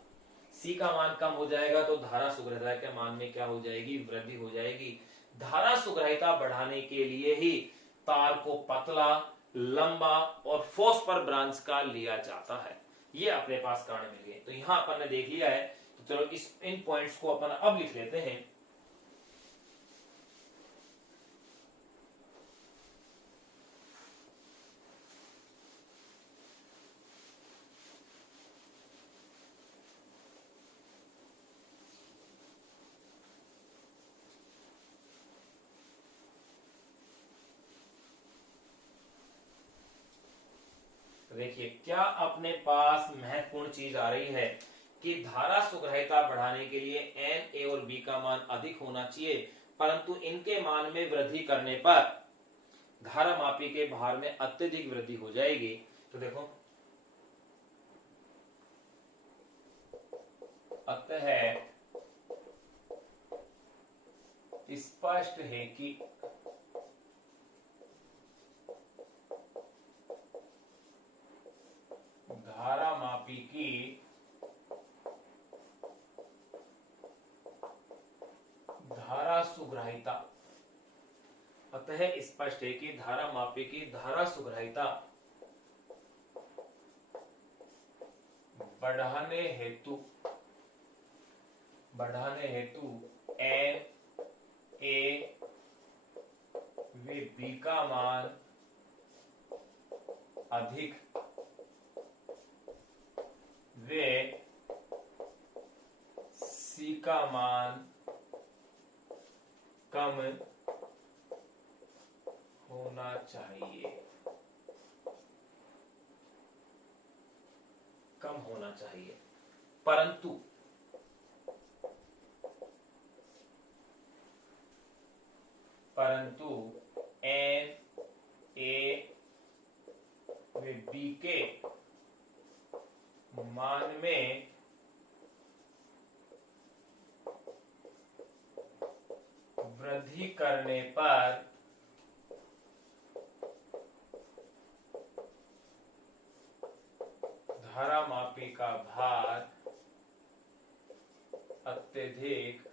सी का मान कम हो जाएगा तो धारा सुग्रहता के मान में क्या हो जाएगी, वृद्धि हो जाएगी। धारा सुग्रहिता बढ़ाने के लिए ही तार को पतला, लंबा और फोस्फर ब्रांच का लिया जाता है। ये अपने पास कारण मिल गए। तो यहां अपन ने देख लिया है। तो चलो इन पॉइंट्स को अपन अब लिख लेते हैं। देखिए क्या अपने पास महत्वपूर्ण चीज आ रही है कि धारा सुग्रहिता बढ़ाने के लिए एन, ए और बी का मान अधिक होना चाहिए, परंतु इनके मान में वृद्धि करने पर धारा मापी के भार में अत्यधिक वृद्धि हो जाएगी। तो देखो अतः स्पष्ट है कि धारा मापी की धारा सुग्राहिता, अतः स्पष्ट है कि धारा मापी की धारा सुग्राहिता बढ़ाने हेतु एन, ए व बी का मान अधिक वे सी का मान कम होना चाहिए, कम होना चाहिए। परंतु एन, ए व बी के मान में वृद्धि करने पर धारा मापी का भार अत्यधिक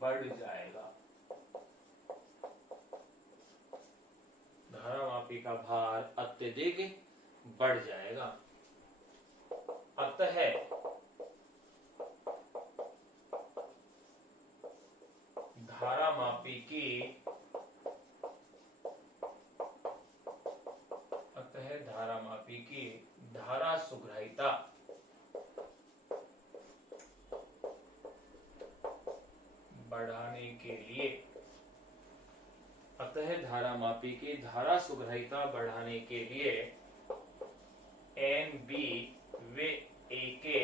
बढ़ जाएगा। धारा मापी का भार अत्यधिक बढ़ जाएगा। अतः धारा मापी की धारा सुग्राहिता बढ़ाने के लिए, अतः धारा मापी की धारा सुग्राहिता बढ़ाने के लिए एन, बी व ए के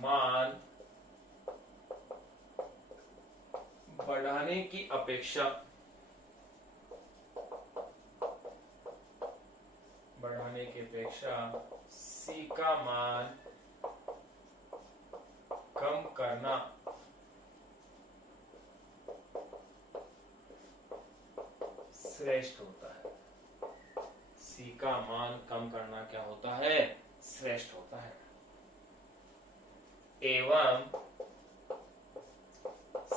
मान बढ़ाने की अपेक्षा सी का मान कम करना श्रेष्ठ होता है। C का मान कम करना क्या होता है? श्रेष्ठ होता है। एवं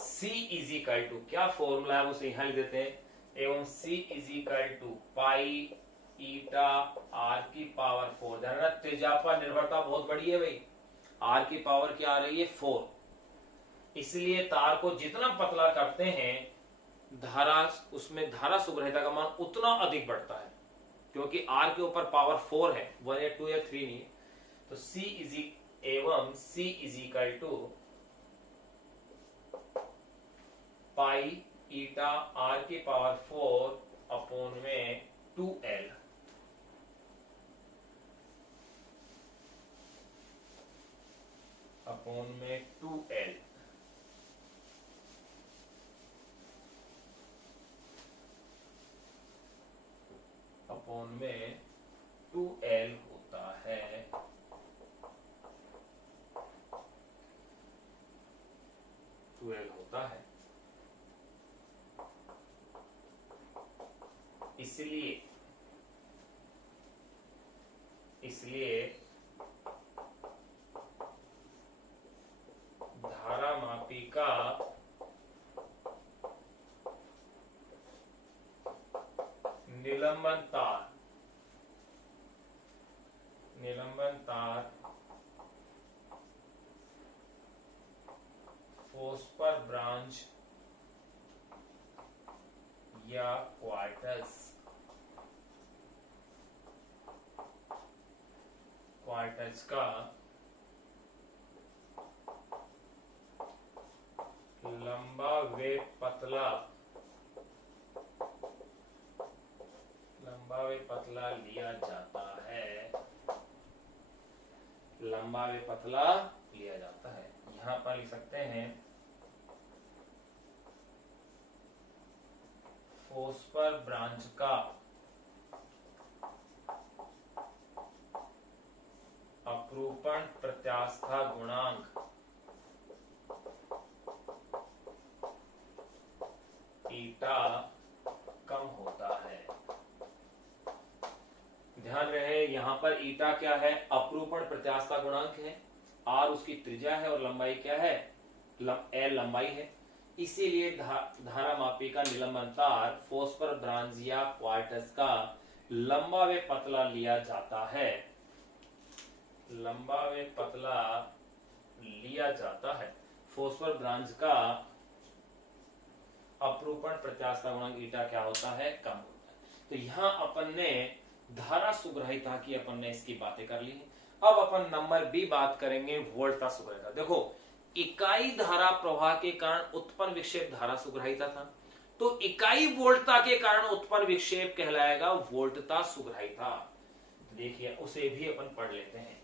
C इज इक्वल टू, क्या फॉर्मूला है उसे यहां लिख देते हैं। एवं C is equal to pi eta R की पावर 4। ध्यान रखना त्रिज्या पर निर्भरता बहुत बड़ी है भाई। R की पावर क्या आ रही है? 4। इसलिए तार को जितना पतला करते हैं धारा, उसमें धारा सुग्रहिता का मान उतना अधिक बढ़ता है, क्योंकि R के ऊपर पावर 4 है, 1 या 2 या 3 नहीं। तो एवं C is equal to pi eta R की पावर 4 अपॉन में 2L। अपॉन में 2L। अपॉन में 2L होता है। होता है। इसलिए धारामापी का निलंबन तार फोस्पर ब्रांच या क्वार्टर्स का लंबा व पतला लिया जाता है। लंबा व पतला लिया जाता है। यहां पर लिख सकते हैं फोस्पर ब्रांच का अपरूपण प्रत्यास्था गुणांक ईटा कम होता है। ध्यान रहे यहां पर ईटा क्या है? अपरूपण प्रत्यास्था गुणांक है। आर उसकी त्रिज्या है और लंबाई क्या है? एल लंबाई है। इसीलिए धारामापी का निलंबन तार फोस्पर ब्रांच या क्वार्टर्स का लंबा व पतला लिया जाता है। लंबा व पतला लिया जाता है। फोस्फर ब्रांच का अपरूपण प्रत्यास्था गुणांक ईटा क्या होता है? कम होता है। तो यहां अपन ने धारा सुग्रहिता की अपन ने इसकी बातें कर ली है। अब अपन नंबर बी बात करेंगे वोल्टता सुग्रहिता। देखो इकाई धारा प्रवाह के कारण उत्पन्न विक्षेप धारा सुग्रहिता था, तो इकाई वोल्टता के कारण उत्पन्न विक्षेप कहलाएगा वोल्टता सुग्रहिता। देखिए उसे भी अपन पढ़ लेते हैं।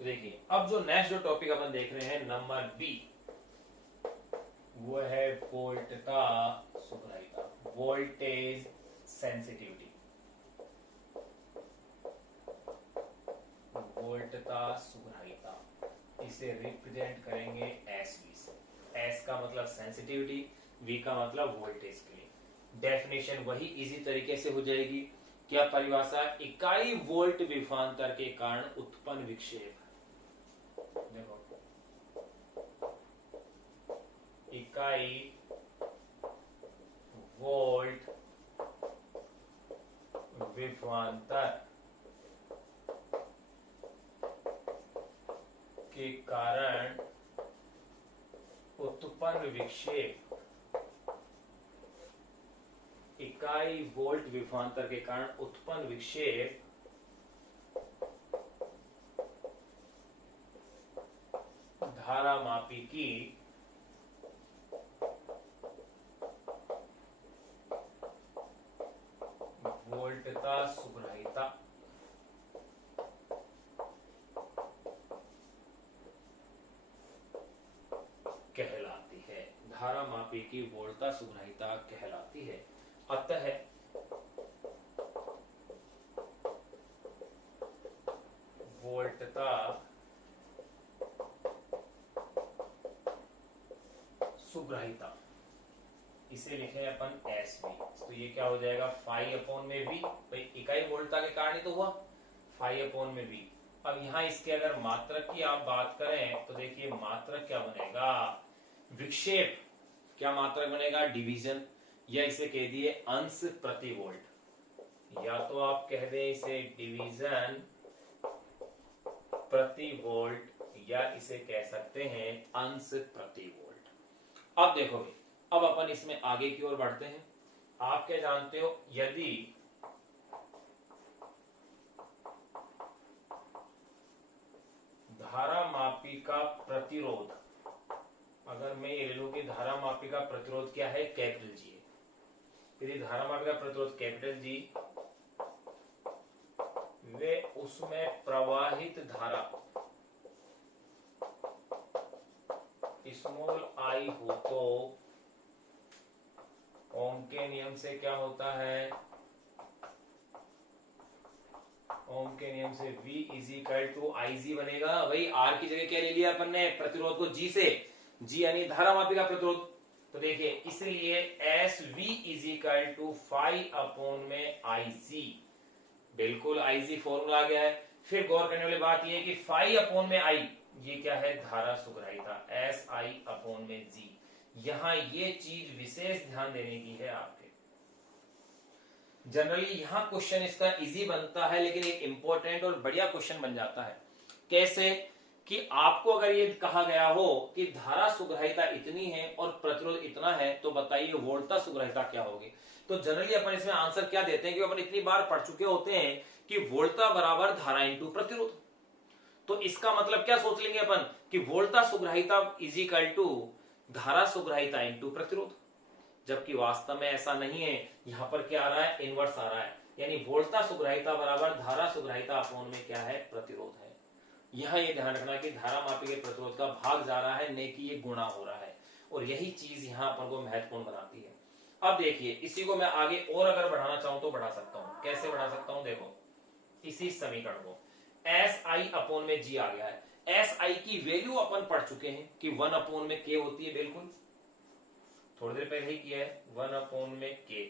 देखिए अब जो नेक्स्ट जो टॉपिक अपन देख रहे हैं नंबर बी, वो है वोल्टता सुग्रहिता, वोल्टेज सेंसिटिविटी। वोल्टता सुग्रहिता इसे रिप्रेजेंट करेंगे एस वी से। एस का मतलब सेंसिटिविटी, वी का मतलब वोल्टेज के लिए। डेफिनेशन वही इजी तरीके से हो जाएगी। क्या परिभाषा? इकाई वोल्ट विभवांतर के कारण उत्पन्न विक्षेप। देखो इकाई वोल्ट विभवांतर के कारण उत्पन्न विक्षेप। इकाई वोल्ट विभवांतर के कारण उत्पन्न विक्षेप मापी की वोल्टता सुग्राहिता कहलाती है। धारा मापी की वोल्टता सुग्राहिता कहलाती है। अतः वोल्टता सुग्राहिता इसे लिखे अपन एस वी, तो ये क्या हो जाएगा फाई अपॉन में वी, भाई इकाई वोल्टता के कारण ही तो हुआ, फाई अपॉन में वी। अब यहाँ इसके अगर मात्रक की आप बात करें तो देखिए मात्रक क्या बनेगा, विक्षेप। क्या मात्रक बनेगा, डिवीजन, या इसे कह दिए अंश प्रति वोल्ट, या तो आप कह दें इसे डिवीजन प्रति वोल्ट, या इसे कह सकते हैं अंश प्रति वोल्ट। अब देखो भाई, अब अपन इसमें आगे की ओर बढ़ते हैं। आप क्या जानते हो, यदि धारा मापी का प्रतिरोध, अगर मैं ये ले लूं कि धारा मापी का प्रतिरोध क्या है, कैपिटल जी है, यदि धारा मापी का प्रतिरोध कैपिटल जी, वे उसमें प्रवाहित धारा स्मॉल आई हो तो ओम के नियम से क्या होता है, ओम के नियम से V इज इक्वल टू आई जी बनेगा। भाई R की जगह क्या ले लिया अपन ने, प्रतिरोध को G से, G यानी धारा मापी का प्रतिरोध। तो देखिए इसलिए S V is equal to phi upon में आई जी, बिल्कुल आई जी फॉर्मूला आ गया है। फिर गौर करने वाली बात यह है कि फाई अपॉन में आई, ये क्या है, धारा सुग्राहिता, एस आई अपॉन में जी। यहां ये चीज विशेष ध्यान देने की है आपके। जनरली यहां क्वेश्चन इसका इजी बनता है, लेकिन एक इंपॉर्टेंट और बढ़िया क्वेश्चन बन जाता है। कैसे कि आपको अगर ये कहा गया हो कि धारा सुग्राहिता इतनी है और प्रतिरोध इतना है, तो बताइए वोल्टता सुग्राहिता क्या होगी। तो जनरली अपन इसमें आंसर क्या देते हैं कि अपन इतनी बार पढ़ चुके होते हैं कि वोल्टता बराबर धारा इंटू प्रतिरोध। तो इसका मतलब क्या सोच लेंगे अपन कि वोल्टता सुग्राहिता इज इक्वल टू धारा सुग्राहिता इंटू प्रतिरोध, जबकि वास्तव में ऐसा नहीं है। यहां पर क्या आ रहा है, इनवर्स आ रहा है, यानी वोल्टता सुग्राहिता बराबर धारा सुग्राहिता अपॉन में क्या है, प्रतिरोध है। यहां ये ध्यान रखना कि धारा मापी के प्रतिरोध का भाग जा रहा है, नहीं कि ये गुणा हो रहा है, और यही चीज यहां अपन को महत्वपूर्ण बनाती है। अब देखिए इसी को मैं आगे और अगर बढ़ाना चाहूं तो बढ़ा सकता हूं। कैसे बढ़ा सकता हूं, देखो इसी समीकरण को एस आई अपॉन में जी आ गया है। एस आई की वैल्यू अपन पढ़ चुके हैं कि 1 अपॉन में के होती है, बिल्कुल थोड़ी देर पहले ही किया है, 1 अपॉन में के।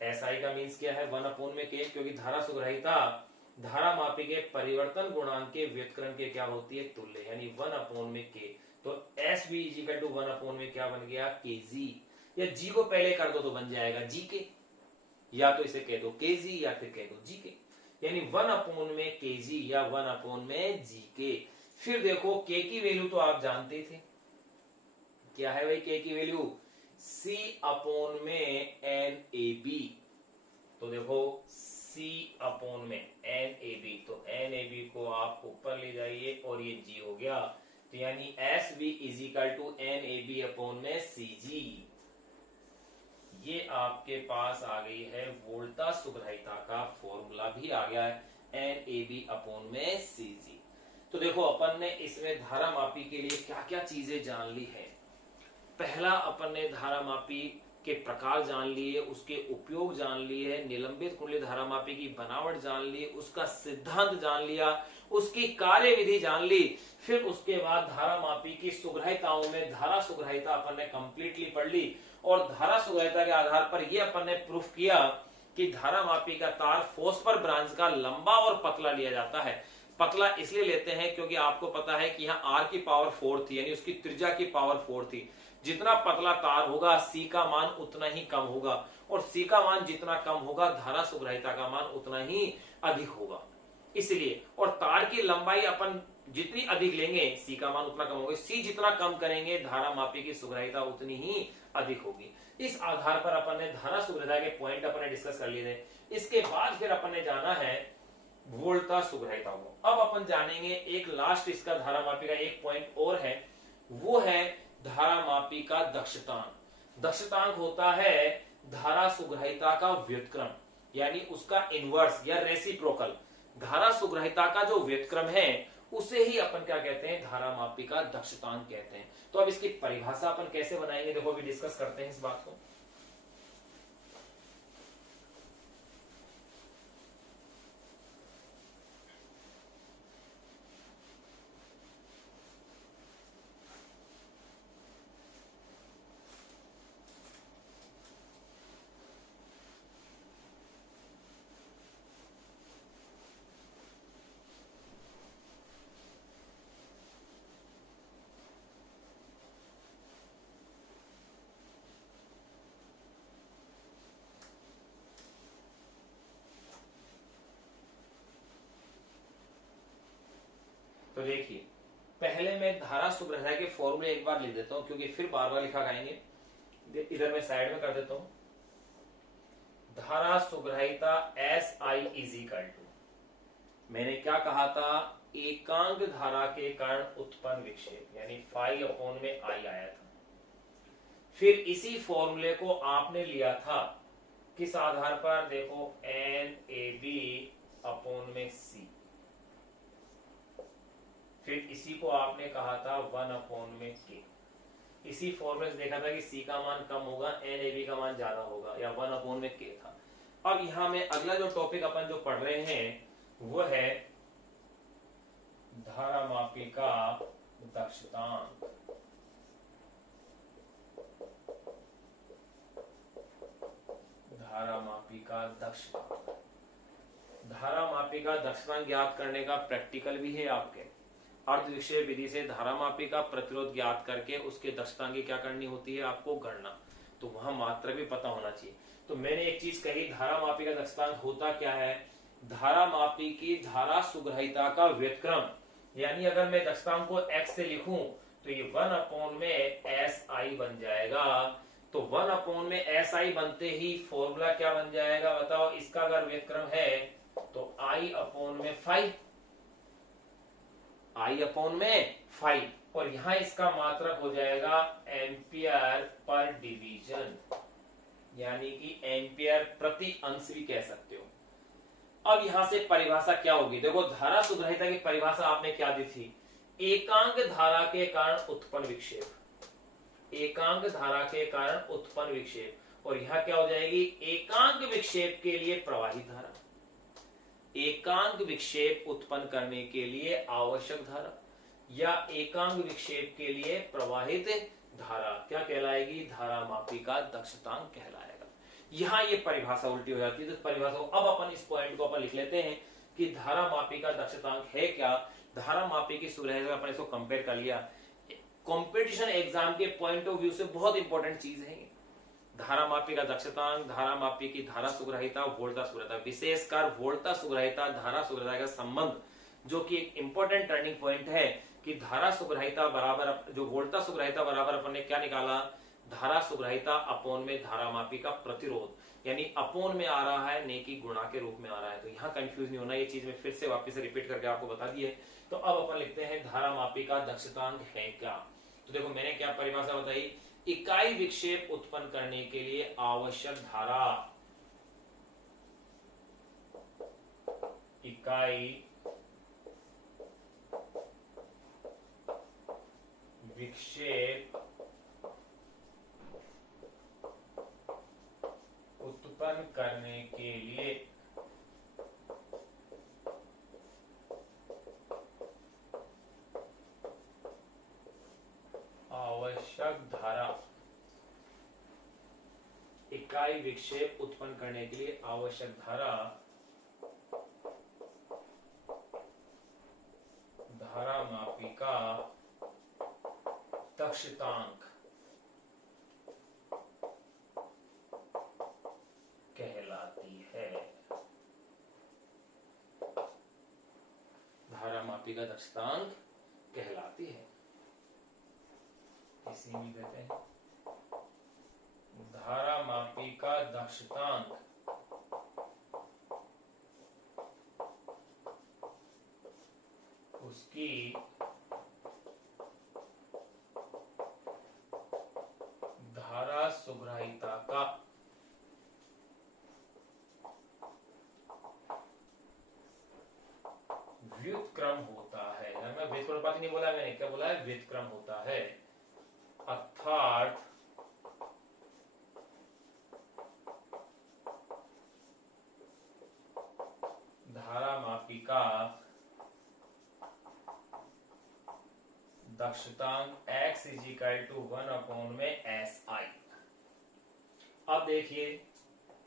एस आई का मीन्स क्या है, 1 अपॉन में के, क्योंकि धारा सुग्राहिता धारा मापी के परिवर्तन गुणांक के व्युत्क्रम के क्या होती है, तुल्य, यानी 1 अपॉन में के। तो S V is equal to 1 upon में क्या बन गया, के जी, या जी को पहले कर दो तो बन जाएगा जी के, या तो इसे कह दो के जी या फिर कह दो जी के, यानी 1 अपॉन में के जी या 1 अपॉन में जी के। फिर देखो के की वैल्यू तो आप जानते थे, क्या है भाई के की वैल्यू, C अपॉन में एन ए बी। तो देखो C अपॉन में एन ए बी, तो एन ए बी को आप ऊपर ले जाइए और ये G हो गया, तो यानी S V is equal to N A B upon में सी जी। ये आपके पास आ गई है वोल्टता सुग्राहिता का फॉर्मूला भी आ गया है, एन ए बी अपॉन में सी जी। तो देखो अपन ने इसमें धारा मापी के लिए क्या क्या चीजें जान ली है। पहला अपन ने धारा मापी के प्रकार जान लिए, उसके उपयोग जान लिए, निलंबित कुंडली धारा मापी की बनावट जान ली, उसका सिद्धांत जान लिया, उसकी कार्य विधि जान ली। फिर उसके बाद धारा मापी की सुग्राहिताओं में धारा सुग्राहिता अपन ने कंप्लीटली पढ़ ली, और धारा सुग्राहिता के आधार पर यह अपन ने प्रूफ किया कि धारा मापी का तार फॉस्फर ब्रांच का लंबा और पतला लिया जाता है। पतला इसलिए लेते हैं क्योंकि आपको पता है कि यहाँ R की पावर 4 थी, यानी उसकी त्रिज्या की पावर 4 थी। जितना पतला तार होगा C का मान उतना ही कम होगा, और C का मान जितना कम होगा धारा सुग्राहिता का मान उतना ही अधिक होगा। इसलिए, और तार की लंबाई अपन जितनी अधिक लेंगे C का मान उतना कम होगा, C जितना कम करेंगे धारा मापी की सुग्राहिता उतनी ही अधिक होगी। इस आधार पर अपन ने धारा सुग्राहिता के पॉइंट अपन ने डिस्कस कर लिए थे। इसके बाद फिर अपन ने जाना है वोल्टता सुग्राहिता को। अब अपन जानेंगे एक लास्ट इसका धारा मापी का एक पॉइंट और है, वो है धारामापी का दक्षतांक। दक्षतांक होता है धारा सुग्राहिता का व्युत्क्रम, यानी उसका इनवर्स या रेसिप्रोकल। धारा सुग्राहिता का जो व्युत्क्रम है उसे ही अपन क्या कहते हैं, धारामापी का दक्षतांक कहते हैं। तो अब इसकी परिभाषा अपन कैसे बनाएंगे, देखो अभी डिस्कस करते हैं इस बात को। तो देखिए, पहले मैं धारा सुग्राहिता के फॉर्मूले एक बार लिख देता हूं, क्योंकि फिर बार बार लिखा खाएंगे। इधर मैं साइड में कर देता हूं। धारा सुग्राहिता S I is equal to, मैंने क्या कहा था, एकांक धारा के कारण उत्पन्न विक्षेप, यानी फाई अपॉन में आई आया था। फिर इसी फॉर्मूले को आपने लिया था किस आधार पर, देखो एन ए बी अपॉन में सी। फिर इसी को आपने कहा था 1 अपॉन में के। इसी फॉर्मूले से देखा था कि सी का मान कम होगा, एन ए बी का मान ज्यादा होगा, या 1 अपॉन में के था। अब यहां में अगला जो टॉपिक अपन जो पढ़ रहे हैं वो है धारामापी का दक्षतांक। धारामापी का दक्षतांक, धारामापी का दक्षतांक ज्ञात करने का प्रैक्टिकल भी है आपके। अर्ध विषय विधि से धारामापी का प्रतिरोध ज्ञात करके उसके दक्षतांक की क्या करनी होती है, आपको गणना। तो वहां मात्रा भी पता होना चाहिए। तो मैंने एक चीज कही, धारामापी का दक्षतांक होता क्या है, धारामापी की धारा सुग्राहिता का व्युत्क्रम। यानी अगर मैं दक्षतांक को x से लिखूं तो ये 1 अपॉन में एस आई बन जाएगा। तो 1 अपॉन में एस आई बनते ही फॉर्मूला क्या बन जाएगा बताओ, इसका अगर व्युत्क्रम है तो आई अपॉन में 5, आई अपॉन में 5, और यहां इसका मात्रक हो जाएगा एम्पियर पर डिवीजन, यानी कि एम्पियर प्रति अंश भी कह सकते हो। अब यहां से परिभाषा क्या होगी, देखो धारा सुग्राहिता की परिभाषा आपने क्या दी थी, एकांक धारा के कारण उत्पन्न विक्षेप। एकांक धारा के कारण उत्पन्न विक्षेप, और यहां क्या हो जाएगी, एकांक विक्षेप के लिए प्रवाहित धारा। एकांक विक्षेप उत्पन्न करने के लिए आवश्यक धारा या एकांक विक्षेप के लिए प्रवाहित धारा क्या कहलाएगी, धारामापी का दक्षतांक कहलाएगा। यहां ये परिभाषा उल्टी हो जाती है। तो परिभाषा को अब अपन इस पॉइंट को अपन लिख लेते हैं कि धारामापी का दक्षतांक है क्या। धारामापी की सुग्राहिता अपन इसको कंपेयर कर लिया। कंपटीशन एग्जाम के पॉइंट ऑफ व्यू से बहुत इंपॉर्टेंट चीज है। धारामापी का दक्षतांक, धारामापी की धारा सुग्राहिता, वोल्टा सुग्राहिता, विशेषकर वोल्टा सुग्राहिता धारा सुग्राहिता का संबंध, जो कि एक इंपॉर्टेंट टर्निंग पॉइंट है कि धारा सुग्राहिता बराबर, जो वोल्टा सुग्राहिता बराबर अपन ने क्या निकाला, धारा सुग्राहिता अपोन में धारामापी का प्रतिरोध, यानी अपोन में आ रहा है, ने की गुणा के रूप में आ रहा है। तो यहां कंफ्यूज नहीं होना, ये चीज मैं फिर से वापस से रिपीट करके आपको बता दी है। तो अब अपन लिखते हैं धारामापी का दक्षतांक है क्या। तो देखो मैंने क्या परिभाषा बताई, इकाई विक्षेप उत्पन्न करने के लिए आवश्यक धारा, इकाई विक्षेप उत्पन्न करने के लिए आवश्यक धारा, इकाई विक्षेप उत्पन्न करने के लिए आवश्यक धारा धारामापी का दक्षतांक कहलाती है। धारामापी का दक्षतांक कहलाती है, इसी में देते हैं धारामापी का दक्षतांक उसकी क्या बोला है, व्युत्क्रम होता है, अर्थात धारामापी का दक्षतांक x is equal to 1/SI। अब देखिए,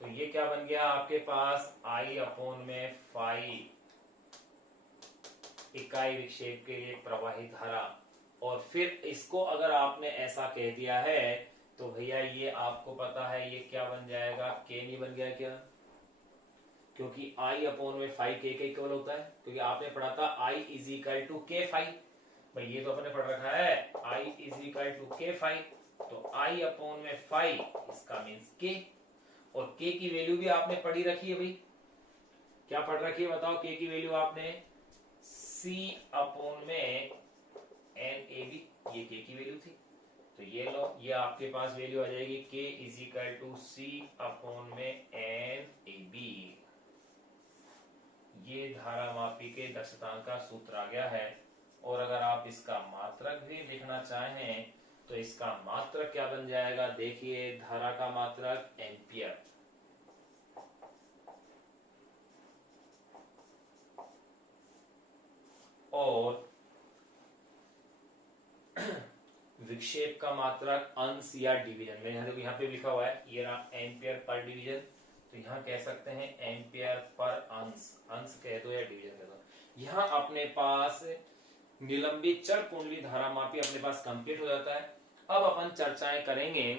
तो ये क्या बन गया आपके पास, I/5 इकाई विक्षेप के लिए प्रवाहित धारा। और फिर इसको अगर आपने ऐसा कह दिया है तो भैया ये आपको पता है ये क्या बन जाएगा, k नहीं बन गया क्या, क्योंकि I/5 k का इक्वल होता है, क्योंकि आपने पढ़ा था I is equal to k phi. भाई ये तो अपने पढ़ रखा है I is equal to k phi, तो I/5 इसका मीन्स k। और k की वैल्यू भी आपने पढ़ी रखी है भाई, क्या पढ़ रखी है बताओ, k की वैल्यू आपने C/NAB, ये k की वैल्यू थी। तो ये लो, ये आपके पास वैल्यू आ जाएगी k is equal to C/NAB। ये धारामापी के दक्षतांक का सूत्र आ गया है। और अगर आप इसका मात्रक भी लिखना चाहें तो इसका मात्रक क्या बन जाएगा, देखिए धारा का मात्रक एम्पियर, और विक्षेप का मात्रक अंश या डिवीजन। मैंने यहाँ पे लिखा हुआ है ये रहा एम्पियर पर डिवीजन, तो यहाँ कह सकते हैं एम्पियर पर अंश, अंश कह दो या डिवीजन कह दो। यहाँ अपने पास निलंबित चर कुंडली धारामापी अपने पास कंप्लीट हो जाता है। अब अपन चर्चाएं करेंगे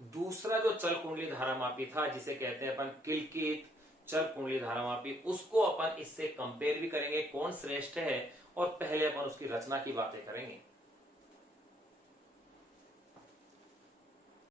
दूसरा जो चल कुंडली धारामापी था जिसे कहते हैं अपन किल्कित चल कुंडली धारामापी, उसको अपन इससे कंपेयर भी करेंगे कौन श्रेष्ठ है, और पहले अपन उसकी रचना की बातें करेंगे।